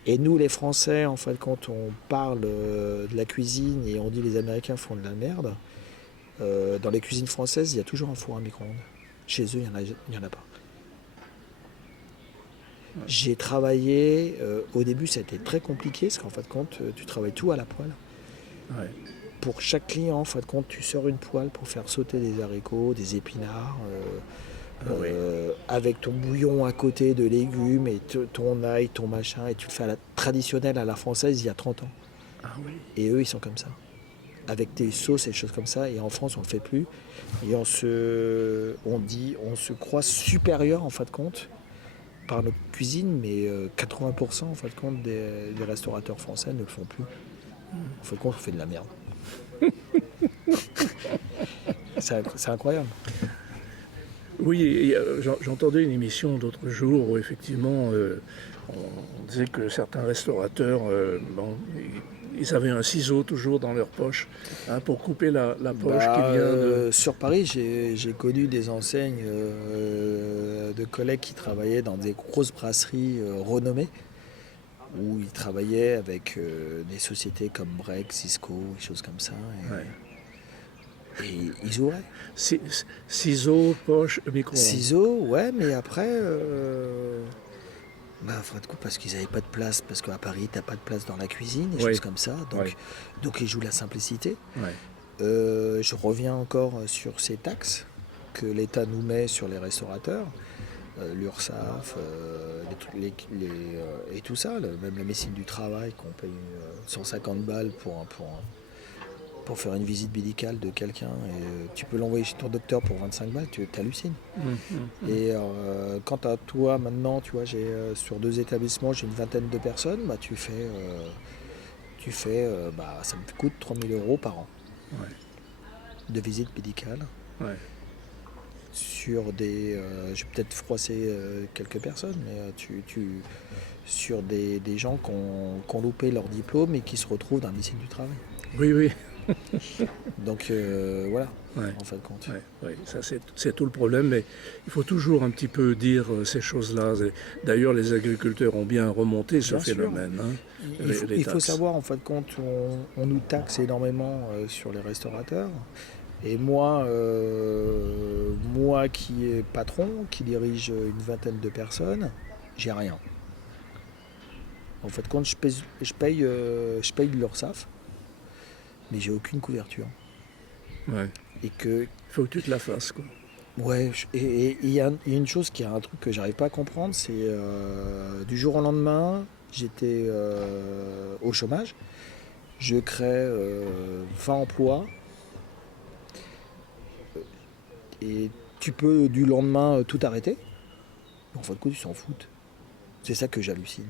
Et nous, les Français, en fin de compte, on parle de la cuisine et on dit les Américains font de la merde. Dans les cuisines françaises, il y a toujours un four à micro-ondes. Chez eux, il n'y en a pas. J'ai travaillé, au début ça a été très compliqué parce qu'en fin de compte tu travailles tout à la poêle. Ouais. Pour chaque client, en fin de compte, tu sors une poêle pour faire sauter des haricots, des épinards, avec ton bouillon à côté de légumes et ton ail, ton machin, et tu le fais à la traditionnelle, à la française il y a 30 ans. Ah oui. Et eux ils sont comme ça. Avec des sauces et des choses comme ça, et en France on le fait plus. Et on se croit supérieur en fin de compte par notre cuisine, mais 80% en fin de compte des restaurateurs français ne le font plus. En fin de compte, on fait de la merde. C'est incroyable. Oui, et, j'entendais une émission d'autres jours où effectivement on disait que certains restaurateurs, ils avaient un ciseau toujours dans leur poche pour couper la poche qui vient de... Sur Paris, j'ai connu des enseignes de collègues qui travaillaient dans des grosses brasseries renommées, où ils travaillaient avec des sociétés comme Breck, Cisco, des choses comme ça. Et ils ouvraient. Ciseaux, poche, micro-ondes. Ciseaux, ouais, mais après, parce qu'ils n'avaient pas de place, parce qu'à Paris, tu n'as pas de place dans la cuisine, des choses comme ça. Donc ils jouent la simplicité. Ouais. Je reviens encore sur ces taxes que l'État nous met sur les restaurateurs, l'URSSAF, et tout ça, même la médecine du travail qu'on paye 150 balles pour faire une visite médicale de quelqu'un et tu peux l'envoyer chez ton docteur pour 25 balles, tu hallucines. Et quant à toi maintenant, tu vois, sur 2 établissements, j'ai une vingtaine de personnes, bah, ça me coûte 3000 € par an Ouais. de visite médicale. Ouais. Sur je vais peut-être froisser quelques personnes, mais sur des gens qui ont loupé leur diplôme et qui se retrouvent dans la médecine du travail. Oui, oui. Donc voilà, Ouais. en fin de compte. Ouais, ouais, ça c'est tout le problème, mais il faut toujours un petit peu dire ces choses-là. D'ailleurs, les agriculteurs ont bien remonté ce Bien sûr. phénomène. Hein, Il faut taxes. savoir, en fin de compte, on nous taxe énormément sur les restaurateurs. Et moi qui est patron, qui dirige une vingtaine de personnes, j'ai rien. En fait, quand je paye de l'URSSAF, mais j'ai aucune couverture. Ouais. Et que, Il faut que tu te la fasses, quoi. ouais, et il y a une chose qui est un truc que j'arrive pas à comprendre, c'est du jour au lendemain, j'étais au chômage, je crée 20 emplois, et tu peux du lendemain tout arrêter. En fin de compte, ils s'en foutent. C'est ça que j'hallucine.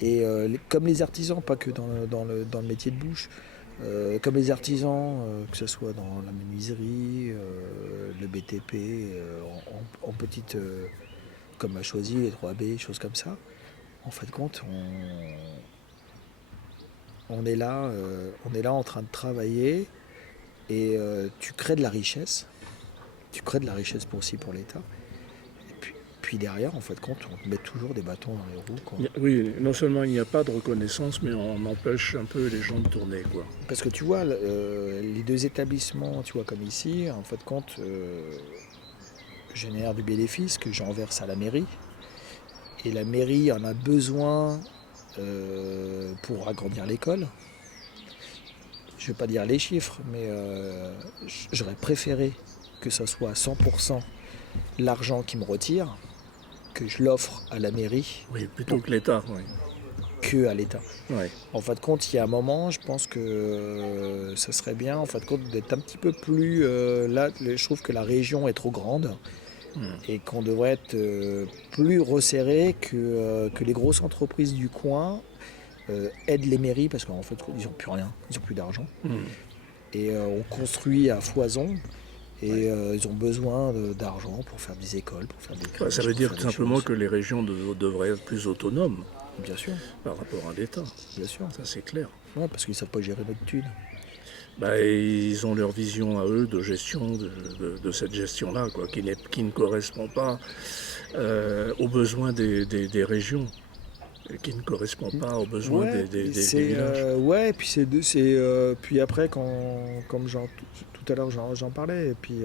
Et comme les artisans, pas que dans le métier de bouche, comme les artisans, que ce soit dans la menuiserie, le BTP, en petite, comme à Choisy, les 3B, choses comme ça, en fin de compte, on est là en train de travailler et tu crées de la richesse. Tu crées de la richesse aussi pour l'État. Puis derrière, en fin de compte, on te met toujours des bâtons dans les roues, quoi. Oui, non seulement il n'y a pas de reconnaissance, mais on empêche un peu les gens de tourner, quoi. Parce que tu vois, les 2 établissements, tu vois, comme ici, en fin de compte, génèrent du bénéfice que j'en verse à la mairie. Et la mairie en a besoin pour agrandir l'école. Je ne vais pas dire les chiffres, mais j'aurais préféré que ça soit à 100% l'argent qui me retire, que je l'offre à la mairie. Oui, plutôt que l'État, oui. Que à l'État. Ouais. En fin de compte, il y a un moment, je pense que ça serait bien, en fin de compte, d'être un petit peu plus... là, je trouve que la région est trop grande et qu'on devrait être plus resserré que les grosses entreprises du coin aident les mairies parce qu'en fait, ils n'ont plus rien, ils n'ont plus d'argent. Et on construit à foison. Et ils ont besoin d'argent pour faire des écoles, pour faire des crèches. Ça veut dire tout simplement choses. que les régions devraient être plus autonomes Bien sûr, par rapport à l'État. bien sûr. Ça, c'est clair. Ouais, parce qu'ils ne savent pas gérer notre thune. Ils ont leur vision à eux de gestion, de cette gestion-là, quoi, qui ne correspond pas aux besoins des régions, et qui ne correspond pas aux besoins des villages. Ouais, puis puis après, comme tout à l'heure j'en parlais, et puis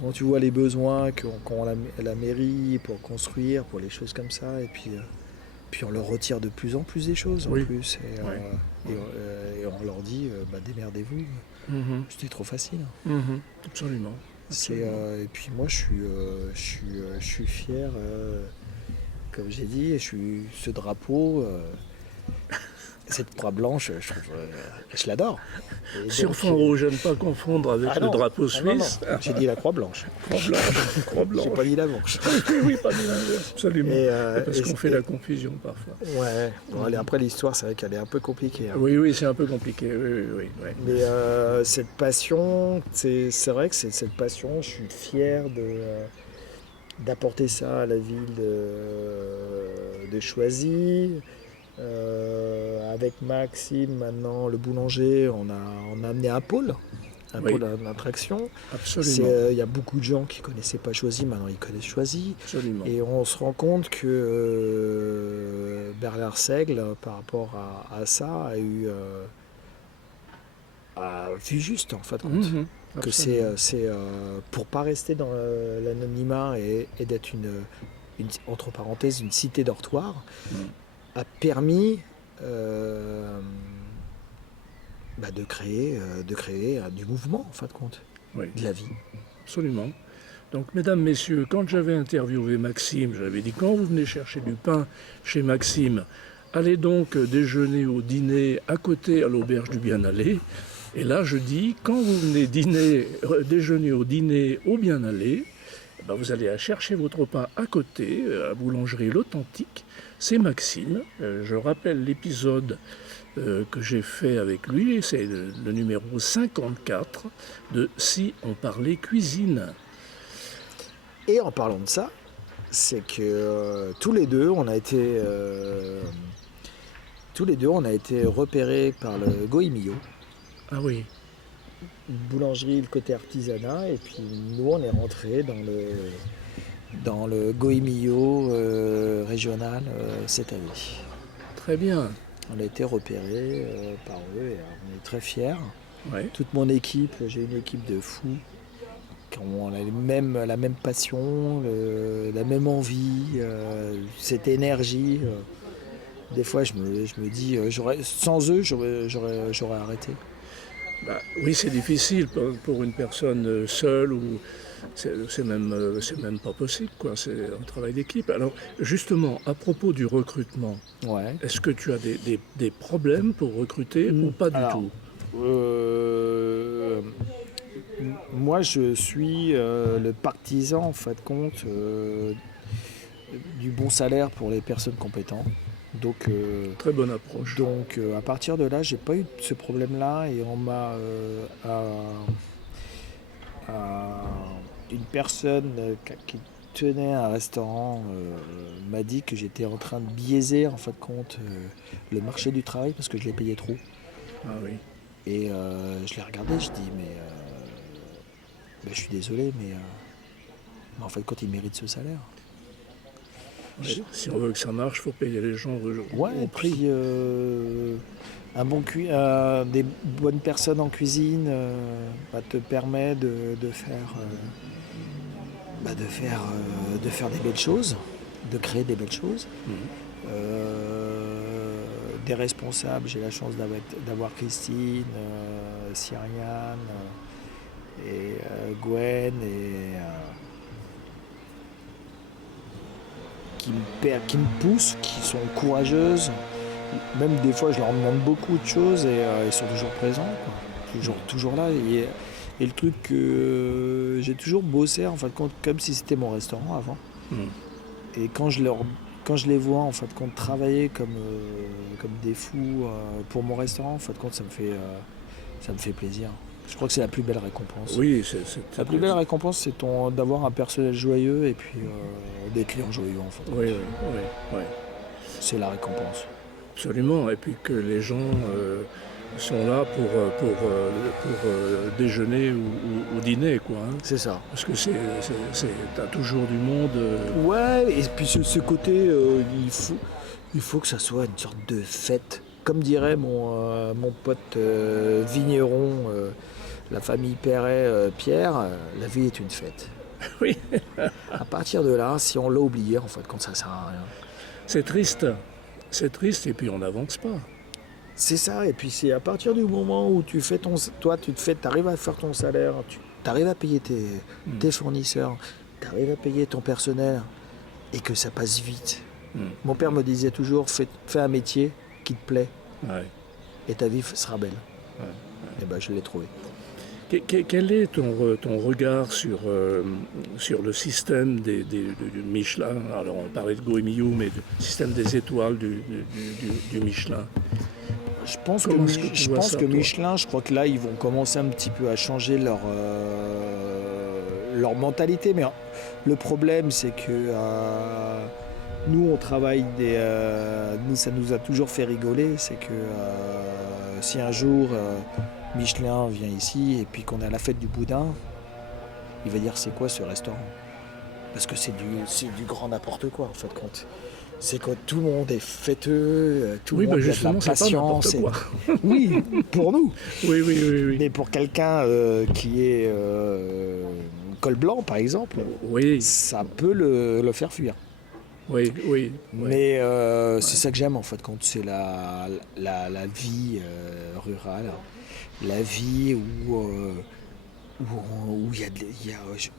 quand tu vois les besoins qu'ont la mairie pour construire, pour les choses comme ça, et puis on leur retire de plus en plus des choses en plus, et on leur dit démerdez-vous, c'était trop facile. Absolument. Et puis moi je suis fier, comme j'ai dit, ce drapeau, cette croix blanche, je l'adore. Surfond rouge, à ne pas confondre avec le drapeau suisse. Non. J'ai dit la croix blanche. Croix blanche. J'ai pas dit la blanche. Oui, pas dit l'inverse, absolument. Parce qu'on fait la confusion parfois. Ouais. Bon, allez, après l'histoire, c'est vrai qu'elle est un peu compliquée. Hein. Oui, c'est un peu compliqué. Oui. Mais cette passion, c'est vrai que c'est cette passion, je suis fier d'apporter ça à la ville de Choisy. Avec Maxime, maintenant le boulanger, on a amené un pôle d'attraction. Absolument. Il y a beaucoup de gens qui ne connaissaient pas Choisy, maintenant ils connaissent Choisy. Absolument. Et on se rend compte que Bernard Seigle, par rapport à ça, a vu juste en fait compte. Que c'est pour pas rester dans l'anonymat et d'être entre parenthèses une cité dortoir, a permis de créer du mouvement, en fin de compte, Oui, de la vie. absolument. Donc, mesdames, messieurs, quand j'avais interviewé Maxime, j'avais dit, quand vous venez chercher du pain chez Maxime, allez donc déjeuner ou dîner à côté à l'auberge du Bien-Aller. Et là, je dis, quand vous venez déjeuner ou dîner au Bien-Aller, vous allez chercher votre pain à côté, à la boulangerie L'Authentique. C'est Maxime. Je rappelle l'épisode que j'ai fait avec lui, c'est le numéro 54 de Si on parlait cuisine. Et en parlant de ça, c'est que tous les deux, on a été repérés par le Goemio, Ah oui, boulangerie, le côté artisanat, et puis nous, on est rentrés dans le Goemio régional cette année. très bien. On a été repérés par eux et on est très fiers. Ouais. Toute mon équipe, j'ai une équipe de fous qui ont la même passion, la même envie, cette énergie. Des fois, je me dis, sans eux, j'aurais arrêté. Oui, c'est difficile pour une personne seule ou c'est même pas possible, quoi. C'est un travail d'équipe. Alors, justement, à propos du recrutement, Ouais. est-ce que tu as des problèmes pour recruter ou pas du Alors, tout? Moi, je suis le partisan, en fin de compte, du bon salaire pour les personnes compétentes. Donc, Très bonne approche. à partir de là, j'ai pas eu ce problème-là et on m'a une personne qui tenait un restaurant m'a dit que j'étais en train de biaiser en fin de compte le marché du travail parce que je l'ai payé trop. Ah oui. Et je l'ai regardé, je dis mais je suis désolé, mais en fait quand il mérite ce salaire. Ouais, si on veut que ça marche, il faut payer les gens Ouais, au et prix. puis des bonnes personnes en cuisine te permet de faire des belles choses, de créer des belles choses. Mhm. Des responsables, j'ai la chance d'avoir Christine, Cyriane et Gwen et qui me poussent, qui sont courageuses. Même des fois, je leur demande beaucoup de choses et ils sont toujours présents, quoi. Toujours là. Et le truc que j'ai toujours bossé, en fin de compte, comme si c'était mon restaurant avant. Mhm. Et quand je les vois, en fin de compte, travailler comme des fous pour mon restaurant, en fin de compte, ça me fait plaisir. Je crois que c'est la plus belle récompense. Oui, La plus belle récompense, c'est d'avoir un personnel joyeux et puis des clients joyeux, en fait. oui, oui. C'est la récompense. Absolument. Et puis que les gens sont là pour déjeuner ou dîner, quoi. Hein. C'est ça. Parce que t'as toujours du monde. Ouais, et puis ce côté, il faut que ça soit une sorte de fête. Comme dirait mon pote vigneron, la famille Perret, Pierre, la vie est une fête. Oui, À partir de là, si on l'a oublié, en fait, quand ça sert à rien. c'est triste. C'est triste et puis on n'avance pas. C'est ça, et puis c'est à partir du moment où tu arrives à faire ton salaire, tu arrives à payer tes fournisseurs, tu arrives à payer ton personnel, et que ça passe vite. Mon père me disait toujours, fais un métier qui te plaît, Ouais. et ta vie sera belle. Et ben je l'ai trouvé. Quel est ton regard sur le système du Michelin? Alors on parlait de Goemio, mais du système des étoiles du Michelin. Je pense Comment est-ce que tu vois ça, toi? Michelin, je crois que là, ils vont commencer un petit peu à changer leur mentalité. Mais le problème, c'est que nous, on travaille nous, ça nous a toujours fait rigoler. C'est que si un jour Michelin vient ici et puis qu'on a la fête du boudin, il va dire c'est quoi ce restaurant? Parce que c'est du grand n'importe quoi, en fait, compte. C'est quand tout le monde est fêteux, tout le monde a de la justement, c'est pas patience. n'importe quoi. Oui, pour nous. Oui. Mais pour quelqu'un qui est col blanc, par exemple, Oui, ça peut le faire fuir. Oui, oui. Mais c'est ça que j'aime en fait, quand c'est la vie rurale, la vie où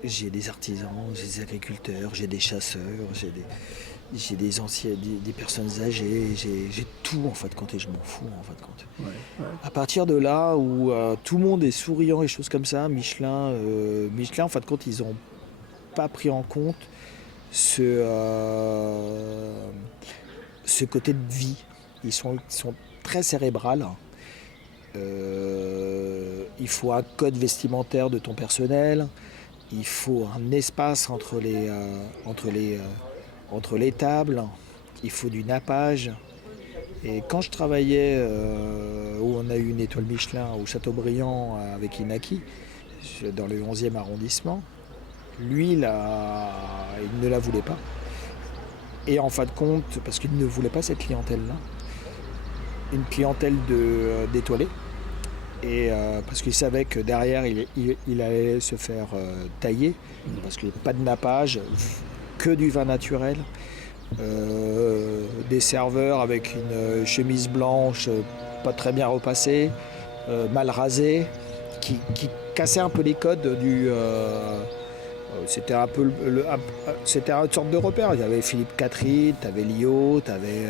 j'ai des artisans, j'ai des agriculteurs, j'ai des chasseurs, j'ai des anciens, des personnes âgées, j'ai tout en fait quand et je m'en fous en fait quand. À partir de là où tout le monde est souriant et choses comme ça, Michelin en fait quand ils ont pas pris en compte ce côté de vie. Ils sont très cérébrales. Il faut un code vestimentaire de ton personnel. Il faut un espace entre les tables. Il faut du nappage. Et quand je travaillais où on a eu une étoile Michelin au Châteaubriand avec Inaki, dans le 11e arrondissement, lui, il ne la voulait pas. Et en fin de compte, parce qu'il ne voulait pas cette clientèle-là, une clientèle d'étoilés, et parce qu'il savait que derrière, il allait se faire tailler, parce qu'il n'y a pas de nappage, que du vin naturel, des serveurs avec une chemise blanche pas très bien repassée, mal rasée, qui cassait un peu les codes du... c'était un peu c'était une sorte de repère. Il y avait Philippe Catherine, t'avais Lio, t'avais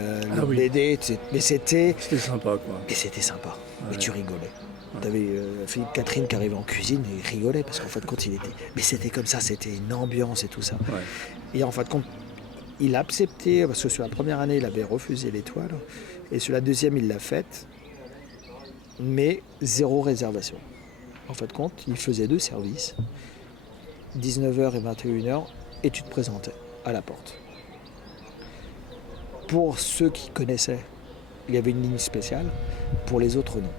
Dédé, mais c'était sympa quoi. Mais c'était sympa. Mais tu rigolais. T'avais Philippe Catherine qui arrivait en cuisine et il rigolait parce qu'en fait quand il était, mais c'était comme ça, c'était une ambiance et tout ça. Et en fait compte, il a accepté parce que sur la première année il avait refusé l'étoile et sur la deuxième il l'a faite, mais 0 réservation. En fait compte, il faisait 2 services. 19h et 21h, et tu te présentais à la porte. Pour ceux qui connaissaient, il y avait une ligne spéciale, pour les autres, non.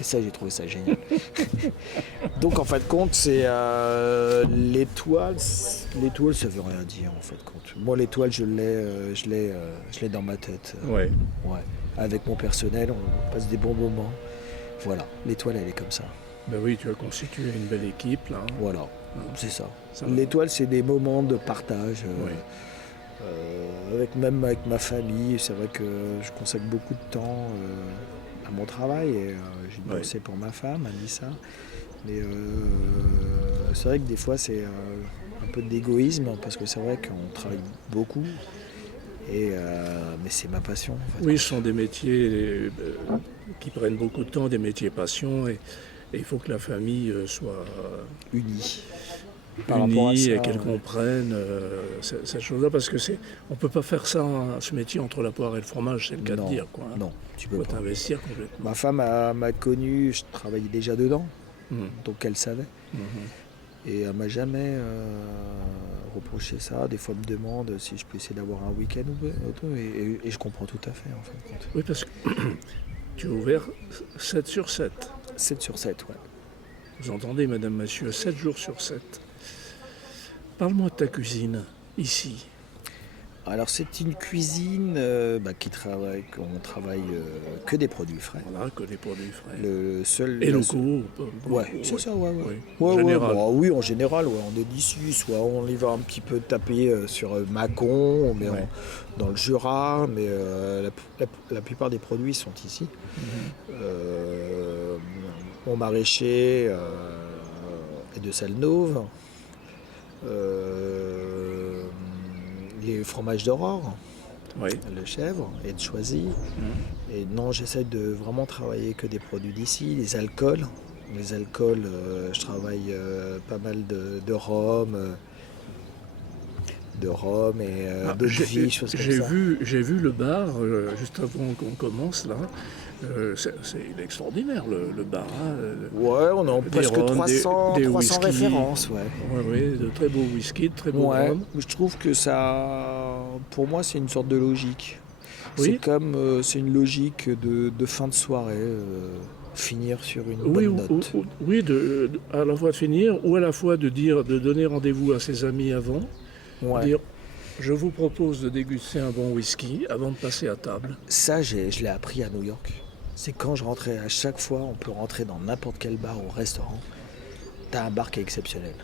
Et ça, j'ai trouvé ça génial. Donc, en fin de compte, c'est l'étoile. L'étoile, ça veut rien dire, en fin de compte. Moi, l'étoile, je l'ai dans ma tête. Ouais. Avec mon personnel, on passe des bons moments. Voilà, l'étoile, elle est comme ça. Ben oui, tu as constitué une belle équipe, là. Voilà. C'est ça. L'étoile, c'est des moments de partage. Même avec ma famille, c'est vrai que je consacre beaucoup de temps à mon travail. Et j'ai bossé pour ma femme, Anissa. Mais c'est vrai que des fois, c'est un peu d'égoïsme, parce que c'est vrai qu'on travaille beaucoup. Mais c'est ma passion. En fait. Oui, ce sont des métiers qui prennent beaucoup de temps, des métiers passion. Et il faut que la famille soit unie et qu'elle comprenne cette chose-là, parce que on ne peut pas faire ça, ce métier entre la poire et le fromage, c'est le cas de dire. Quoi. Non, tu peux pas. T'investir complètement. Ma femme m'a connu, je travaillais déjà dedans, donc elle savait. Et elle m'a jamais reproché ça. Des fois, elle me demande si je peux essayer d'avoir un week-end ou tout, et je comprends tout à fait, en fin de compte. Oui, parce que tu es ouvert 7 sur 7. 7 sur 7, ouais. Vous entendez, madame, monsieur, 7 jours sur 7. Parle-moi de ta cuisine, ici. Alors, c'est une cuisine qu'on travaille que des produits frais. Voilà, que des produits frais. Et locaux. C'est ça, ouais. En général. Oui, en général, on est d'ici. Soit on y va un petit peu taper sur Mâcon, mais dans le Jura, mais la plupart des produits sont ici. Mon maraîcher est de Salnauve. Les fromages d'Aurore, le chèvre et de Choisy. Et non, j'essaie de vraiment travailler que des produits d'ici, les alcools. Les alcools, je travaille pas mal de rhum et d'eau de vie, choses comme ça. J'ai vu le bar, juste avant qu'on commence là. C'est extraordinaire le bar. Ouais, on a presque 300 références. Oui, de très beaux whisky, de très beaux rhum. Je trouve que ça, pour moi, c'est une sorte de logique. C'est comme, c'est une logique de fin de soirée, finir sur une bonne note. À la fois de finir, ou à la fois de donner rendez-vous à ses amis avant, dire je vous propose de déguster un bon whisky avant de passer à table. Ça, je l'ai appris à New York. C'est quand je rentrais, à chaque fois, on peut rentrer dans n'importe quel bar ou restaurant, t'as un bar qui est exceptionnel.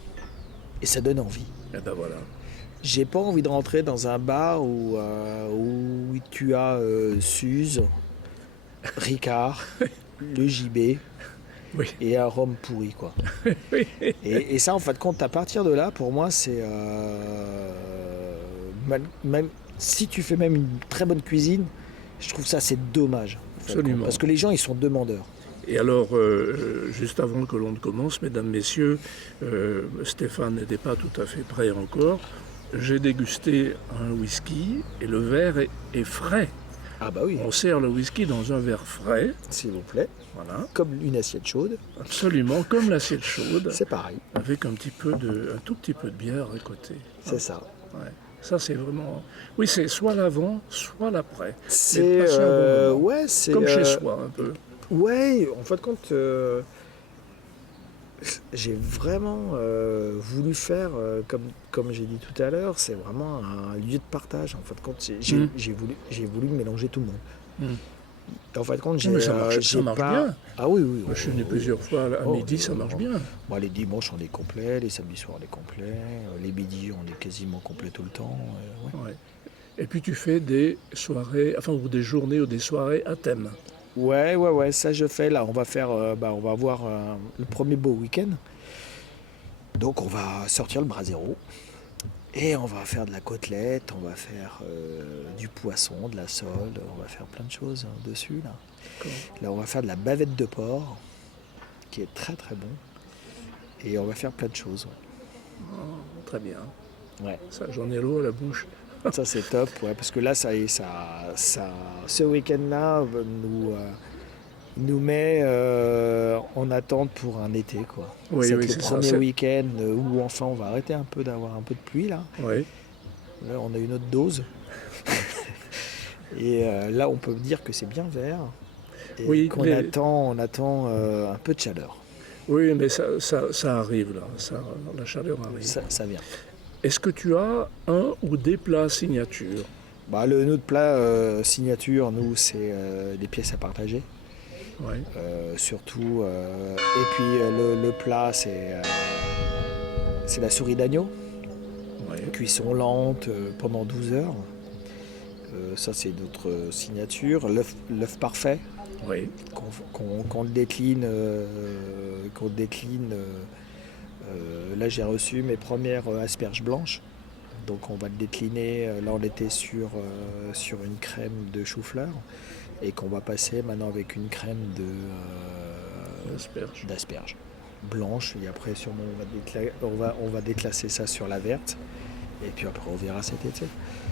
Et ça donne envie. Et ben voilà. j'ai pas envie de rentrer dans un bar où tu as Suze, Ricard, le JB Oui. et un rhum pourri, quoi. Oui. Et ça, en fin de compte, à partir de là, pour moi, c'est même si tu fais même une très bonne cuisine, je trouve ça c'est dommage. En fin de compte, Absolument. parce que les gens, ils sont demandeurs. Et alors, juste avant que l'on ne commence, mesdames, messieurs, Stéphane n'était pas tout à fait prêt encore. J'ai dégusté un whisky et le verre est frais. Ah bah oui, On sert le whisky dans un verre frais, s'il vous plaît, voilà, comme une assiette chaude, absolument comme l'assiette chaude, c'est pareil, avec un tout petit peu de bière à côté. c'est ça. Ouais. Ça, c'est vraiment. Oui, c'est soit l'avant, soit l'après. Mais C'est passer un bon moment. ouais, c'est Comme chez soi, un peu. ouais, en fin de compte, j'ai vraiment voulu faire, comme j'ai dit tout à l'heure, c'est vraiment un lieu de partage. En fin de compte, j'ai voulu mélanger tout le monde. Mm. En fin de compte, Non, mais ça marche j'ai bien. pas. Ah oui, oui. Moi, je suis venu plusieurs fois à midi, ça marche bien. Moi, les dimanches, on est complet, les samedis soirs, on est complet, les midis, on est quasiment complet tout le temps. Ouais. Ouais. Et puis tu fais des soirées, enfin, ou des journées ou des soirées à thème. Ouais, ça je fais. Là, on va faire, on va avoir le premier beau week-end. Donc, on va sortir le brasero et on va faire de la côtelette, on va faire du poisson, de la sole, on va faire plein de choses dessus. Là. D'accord. Là, on va faire de la bavette de porc, qui est très très bon. Et on va faire plein de choses. Oh, très bien. Ouais. Ça, j'en ai l'eau à la bouche. Ça c'est top, ouais, parce que là, ce week-end-là nous met en attente pour un été, quoi. Oui, c'est oui, le c'est ça, premier c'est- week-end où enfin on va arrêter un peu d'avoir un peu de pluie là. Oui. Là, on a une autre dose. Et là, on peut dire que c'est bien vert et Oui, qu'on mais- attend un peu de chaleur. Oui, mais ça arrive là. La chaleur arrive. Ça vient. Est-ce que tu as un ou des plats signature? Bah, notre plat signature, nous, c'est des pièces à partager. Oui. Surtout. Et puis le plat, c'est la souris d'agneau. Oui. Cuisson lente pendant 12 heures. Ça, c'est notre signature. L'œuf parfait, Oui. qu'on décline. Là, j'ai reçu mes premières asperges blanches. Donc, on va le décliner. Là, on était sur une crème de chou-fleur. Et qu'on va passer maintenant avec une crème Asperges. d'asperges blanches. Et après, sûrement, on va déclasser ça sur la verte. Et puis après, on verra cet été.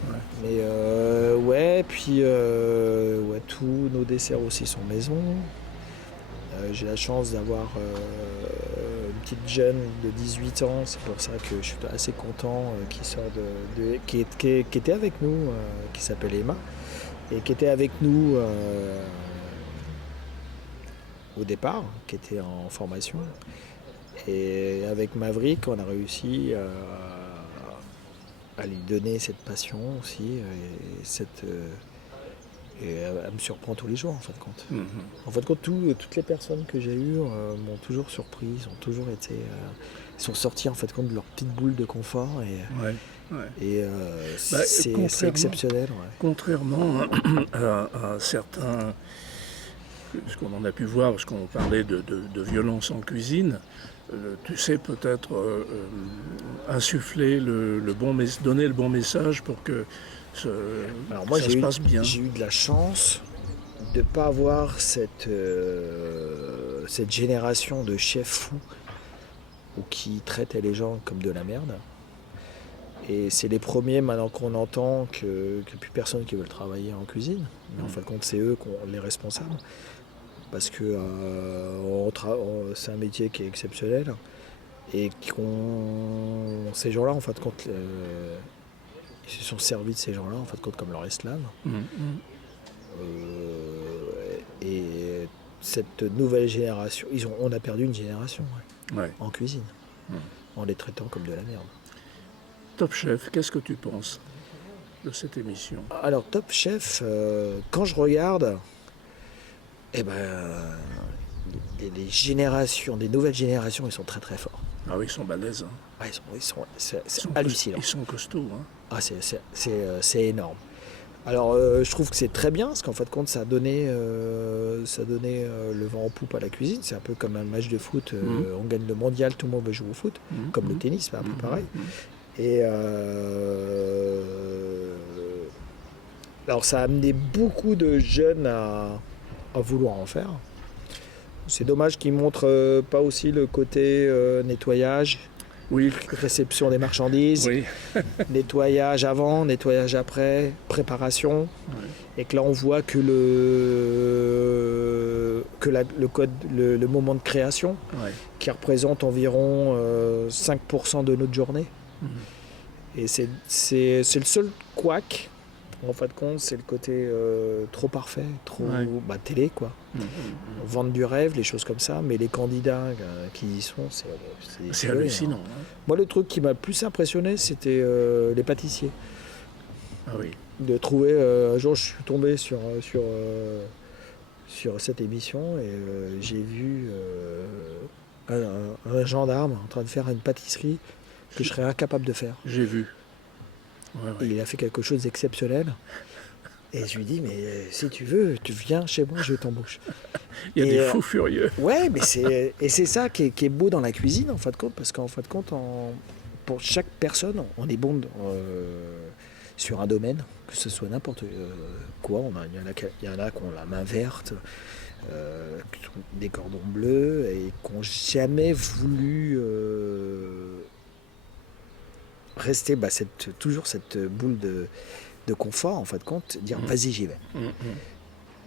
Ouais. Mais ouais, puis ouais, tous nos desserts aussi sont maison. J'ai la chance d'avoir une petite jeune de 18 ans, c'est pour ça que je suis assez content, qui sort qui était avec nous, qui s'appelle Emma, et qui était avec nous au départ, qui était en formation. Et avec Maverick, on a réussi à lui donner cette passion aussi, et elle me surprend tous les jours, en fin de compte. Mhm. En fin de compte, toutes les personnes que j'ai eues m'ont toujours surpris, ont toujours été, ils sont sortis en fait de compte de leur petite boule de confort Ouais. Ouais. et Bah, c'est contrairement- exceptionnel. Ouais. Contrairement à certains, ce qu'on en a pu voir, parce qu'on parlait de violence en cuisine, tu sais peut-être insuffler donner le bon message pour que Alors moi, ça se passe bien. j'ai eu de la chance de ne pas avoir cette génération de chefs fous ou qui traitaient les gens comme de la merde. Et c'est les premiers maintenant qu'on entend que plus personne qui veut travailler en cuisine. Mais en fin de compte, c'est eux les responsables. Parce que c'est un métier qui est exceptionnel. Et ces gens-là, en fin de compte, ils se sont servis de ces gens-là, en fin de compte, comme leur esclaves. Mhm. Et cette nouvelle génération, on a perdu une génération Ouais. en cuisine, en les traitant comme de la merde. Top Chef, qu'est-ce que tu penses de cette émission? Alors Top Chef, quand je regarde, eh ben, les générations, des nouvelles générations, ils sont très très forts. Ah oui, ils sont balèzes. Hein. Ah, c'est Ils sont hallucinant. Ils sont costauds. Hein. Ah, c'est énorme. Alors, je trouve que c'est très bien, parce qu'en fin de compte, ça a donné le vent en poupe à la cuisine. C'est un peu comme un match de foot. On gagne le mondial, tout le monde veut jouer au foot, comme le tennis, c'est un peu pareil. Et alors, ça a amené beaucoup de jeunes à vouloir en faire. C'est dommage qu'ils montrent pas aussi le côté nettoyage, Oui, réception des marchandises, oui. nettoyage avant, nettoyage après, préparation. Ouais. Et que là, on voit que le moment de création, Ouais. qui représente environ 5% de notre journée. Mhm. Et c'est le seul couac. En fin de compte, c'est le côté trop parfait, trop télé, quoi. Vendre du rêve, les choses comme ça. Mais les candidats qui y sont, C'est hallucinant. Hein. Hein. Moi, le truc qui m'a le plus impressionné, c'était les pâtissiers. Ah oui. De trouver, un jour, je suis tombé sur cette émission et j'ai vu un gendarme en train de faire une pâtisserie que je serais incapable de faire. J'ai vu. Ouais. Et il a fait quelque chose d'exceptionnel. Et je lui dis, mais si tu veux, tu viens chez moi, je t'embauche. Il y a des fous furieux. Ouais, mais c'est ça qui est beau dans la cuisine, en fin de compte, parce qu'en fin de compte, pour chaque personne, on est bon sur un domaine, que ce soit n'importe quoi. Il y en a qui ont la main verte, qui ont des cordons bleus, et qui n'ont jamais voulu rester toujours cette boule de confort, en fin de compte, dire vas-y, j'y vais.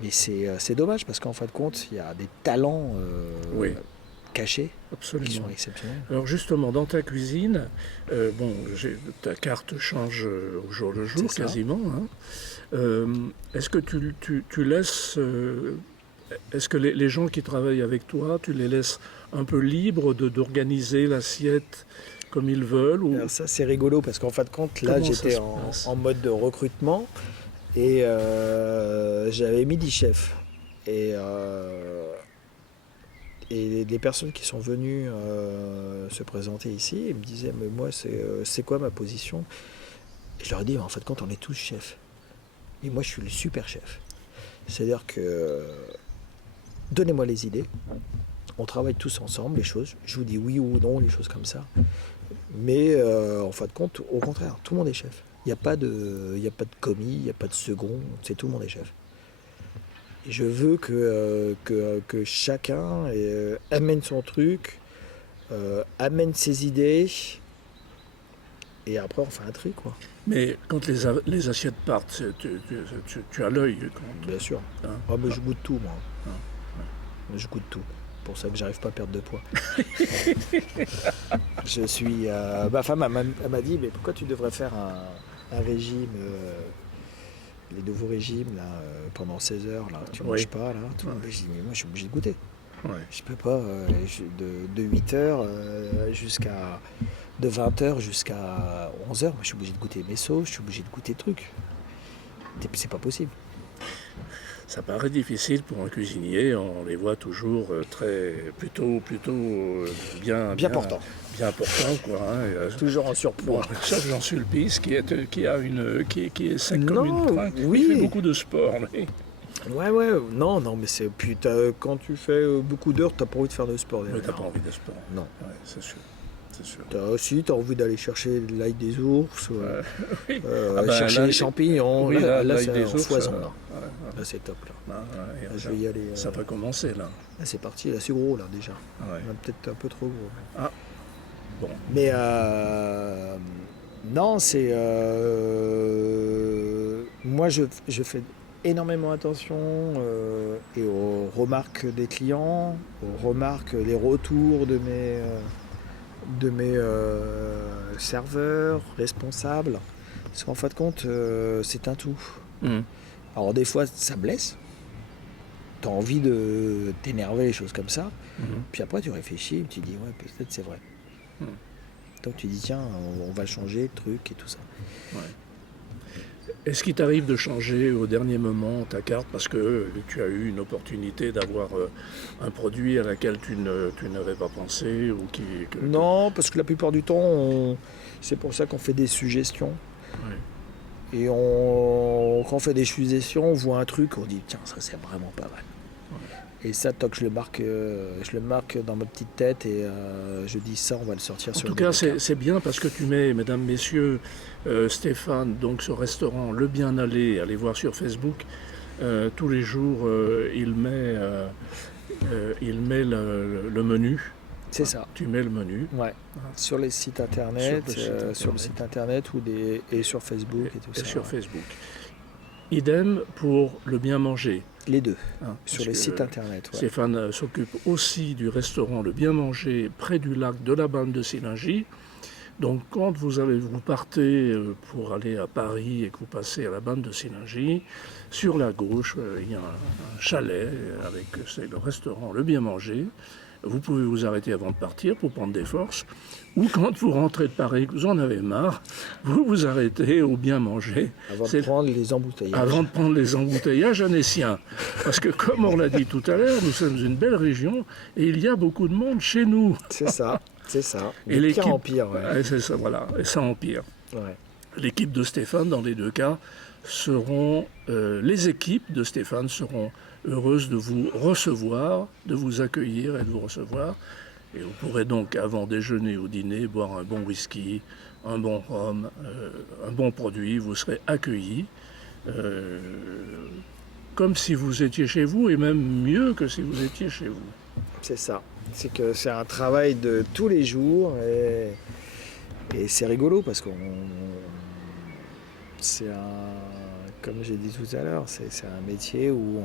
Mais c'est dommage, parce qu'en fin de compte, il y a des talents cachés. Absolument. Qui sont exceptionnels. Alors justement, dans ta cuisine, ta carte change au jour le jour quasiment. Hein. Est-ce que tu laisses... est-ce que les gens qui travaillent avec toi, tu les laisses un peu libres d'organiser l'assiette comme ils veulent ou... Alors ça, c'est rigolo, parce qu'en fin de compte, là, j'étais en mode de recrutement et j'avais mis 10 chefs. Et les personnes qui sont venues se présenter ici, ils me disaient, mais moi, c'est quoi ma position? Et je leur ai dit, en fait, quand on est tous chefs, et moi, je suis le super chef. C'est-à-dire que donnez-moi les idées, on travaille tous ensemble, les choses, je vous dis oui ou non, les choses comme ça. Mais en fin de compte, au contraire, tout le monde est chef. Il n'y a pas de commis, il n'y a pas de second, c'est tout le monde est chef. Et je veux que chacun amène son truc, amène ses idées, et après on fait un tri, quoi. Mais quand les assiettes partent, tu as l'œil. Bien sûr. Hein? Ah, mais je goûte tout, moi. Je goûte tout. C'est pour ça que j'arrive pas à perdre de poids. Je suis. Ma femme elle m'a dit, mais pourquoi tu devrais faire un régime, les nouveaux régimes là, pendant 16 heures là, tu manges pas là. Tout. Je dis, mais moi je suis obligé de goûter. Ouais. Je peux pas de 8 heures de 20 heures jusqu'à 11 heures. Moi, je suis obligé de goûter mes sauces, je suis obligé de goûter trucs. C'est pas possible. Ça paraît difficile pour un cuisinier, on les voit toujours plutôt bien portant. Bien portant, quoi. Hein. Toujours en surpoids. Bon, sauf Jean Sulpice qui est sec comme une trinque. Oui. Il fait beaucoup de sport. Mais... Ouais, non, mais c'est. Puis quand tu fais beaucoup d'heures, t'as pas envie de faire de sport. Oui, t'as pas envie de sport. Non. Ouais, c'est sûr. T'as envie d'aller chercher l'ail des ours, oui. chercher les champignons. Oui, là c'est en foison. Là, ouais. C'est top. Là, je vais y aller. Ça va commencer là. Là, c'est parti, là c'est gros là déjà. Ouais. Peut-être un peu trop gros. Ah. Bon. Mais non, c'est. Moi je fais énormément attention et aux remarques des clients, aux remarques, les retours de mes serveurs, responsables. Parce qu'en fin de compte, c'est un tout. Alors des fois, ça blesse. Tu as envie de t'énerver, les choses comme ça. Puis après, tu réfléchis, tu dis, ouais, peut-être c'est vrai. Donc tu dis, tiens, on va changer le truc et tout ça. Ouais. Est-ce qu'il t'arrive de changer au dernier moment ta carte parce que tu as eu une opportunité d'avoir un produit à laquelle tu n'avais pas pensé ou Non, parce que la plupart du temps, c'est pour ça qu'on fait des suggestions. Ouais. Et quand on fait des suggestions, on voit un truc, on dit tiens, ça c'est vraiment pas mal. Et ça, toc, je le marque dans ma petite tête et je dis ça, on va le sortir sur En tout cas, c'est bien parce que tu mets, mesdames, messieurs, Stéphane, donc ce restaurant Le Bien Aller, allez voir sur Facebook, tous les jours, il met le menu. C'est ça. Tu mets le menu. Ouais. Sur les sites internet, sur le site internet et sur Facebook et tout et ça. sur Facebook. Idem pour Le Bien Manger. Les deux, Hein, sur les sites internet. Ouais. Stéphane s'occupe aussi du restaurant Le Bien Manger près du lac de la Bande de Sillingy. Donc quand vous partez pour aller à Paris et que vous passez à la Bande de Sillingy, sur la gauche, il y a un chalet c'est le restaurant Le Bien Manger. Vous pouvez vous arrêter avant de partir pour prendre des forces. Ou quand vous rentrez de Paris, que vous en avez marre, vous vous arrêtez au Bien Manger. Avant de prendre les embouteillages. Avant de prendre les embouteillages annéciens. Parce que comme on l'a dit tout à l'heure, nous sommes une belle région et il y a beaucoup de monde chez nous. C'est ça, c'est ça. Et l'équipe empire. Ouais. Et c'est ça, voilà. Et ça empire. Ouais. L'équipe de Stéphane, dans les deux cas, les équipes de Stéphane seront heureuses de vous recevoir, de vous accueillir et de vous recevoir. Et vous pourrez donc, avant déjeuner ou dîner, boire un bon whisky, un bon rhum, un bon produit. Vous serez accueillis comme si vous étiez chez vous, et même mieux que si vous étiez chez vous. C'est ça. C'est que c'est un travail de tous les jours et c'est rigolo parce qu'on comme j'ai dit tout à l'heure, c'est un métier où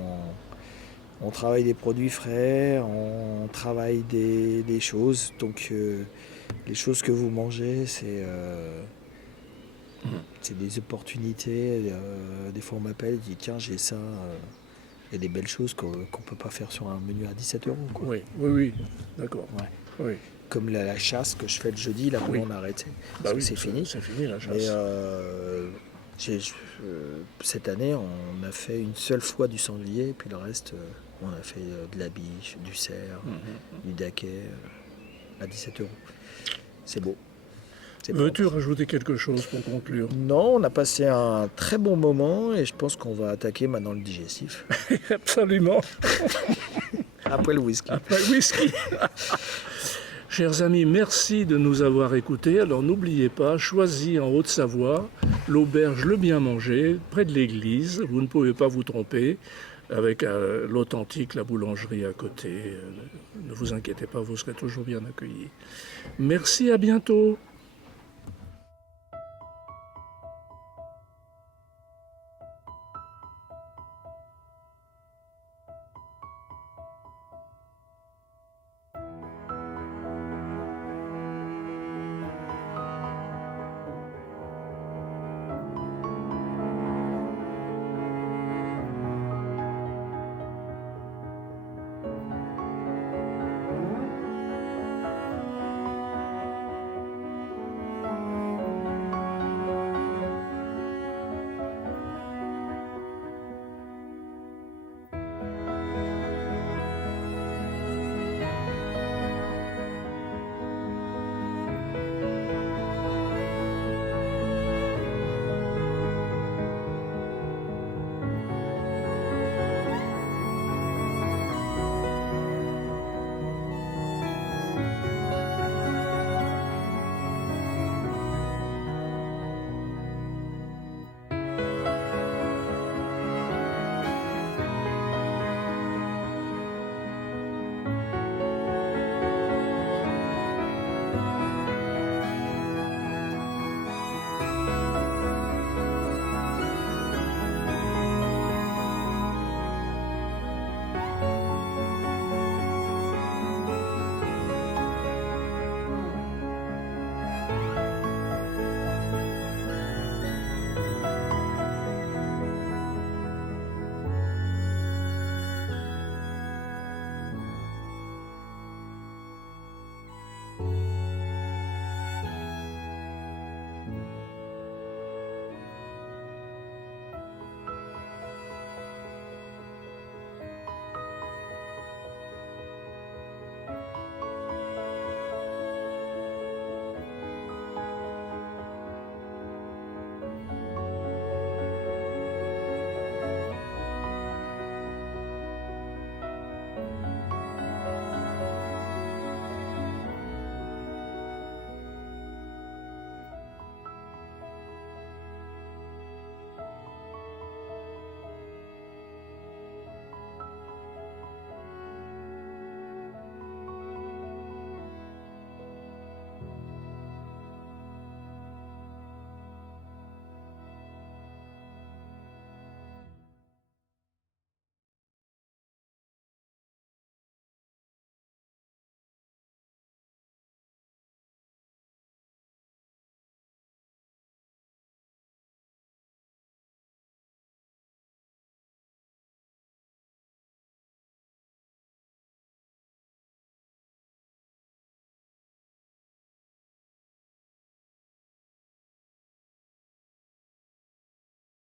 on travaille des produits frais, on travaille des choses. Donc les choses que vous mangez, c'est des opportunités. Des fois on m'appelle et dit tiens j'ai ça. Il y a des belles choses qu'on ne peut pas faire sur un menu à 17 €. Quoi. Oui, d'accord. Ouais. Oui. Comme la chasse que je fais le jeudi, là où on a arrêté. Bah oui, c'est fini. C'est fini la chasse. Et cette année, on a fait une seule fois du sanglier, puis le reste, on a fait de la biche, du cerf, du daquet à 17 €. C'est beau. Veux-tu rajouter quelque chose pour conclure? Non, on a passé un très bon moment et je pense qu'on va attaquer maintenant le digestif. Absolument. Après le whisky. Après le whisky. Chers amis, merci de nous avoir écoutés. Alors n'oubliez pas, choisis en Haute-Savoie l'auberge Le Bien Manger, près de l'église. Vous ne pouvez pas vous tromper, avec l'authentique, la boulangerie à côté. Ne vous inquiétez pas, vous serez toujours bien accueillis. Merci, à bientôt.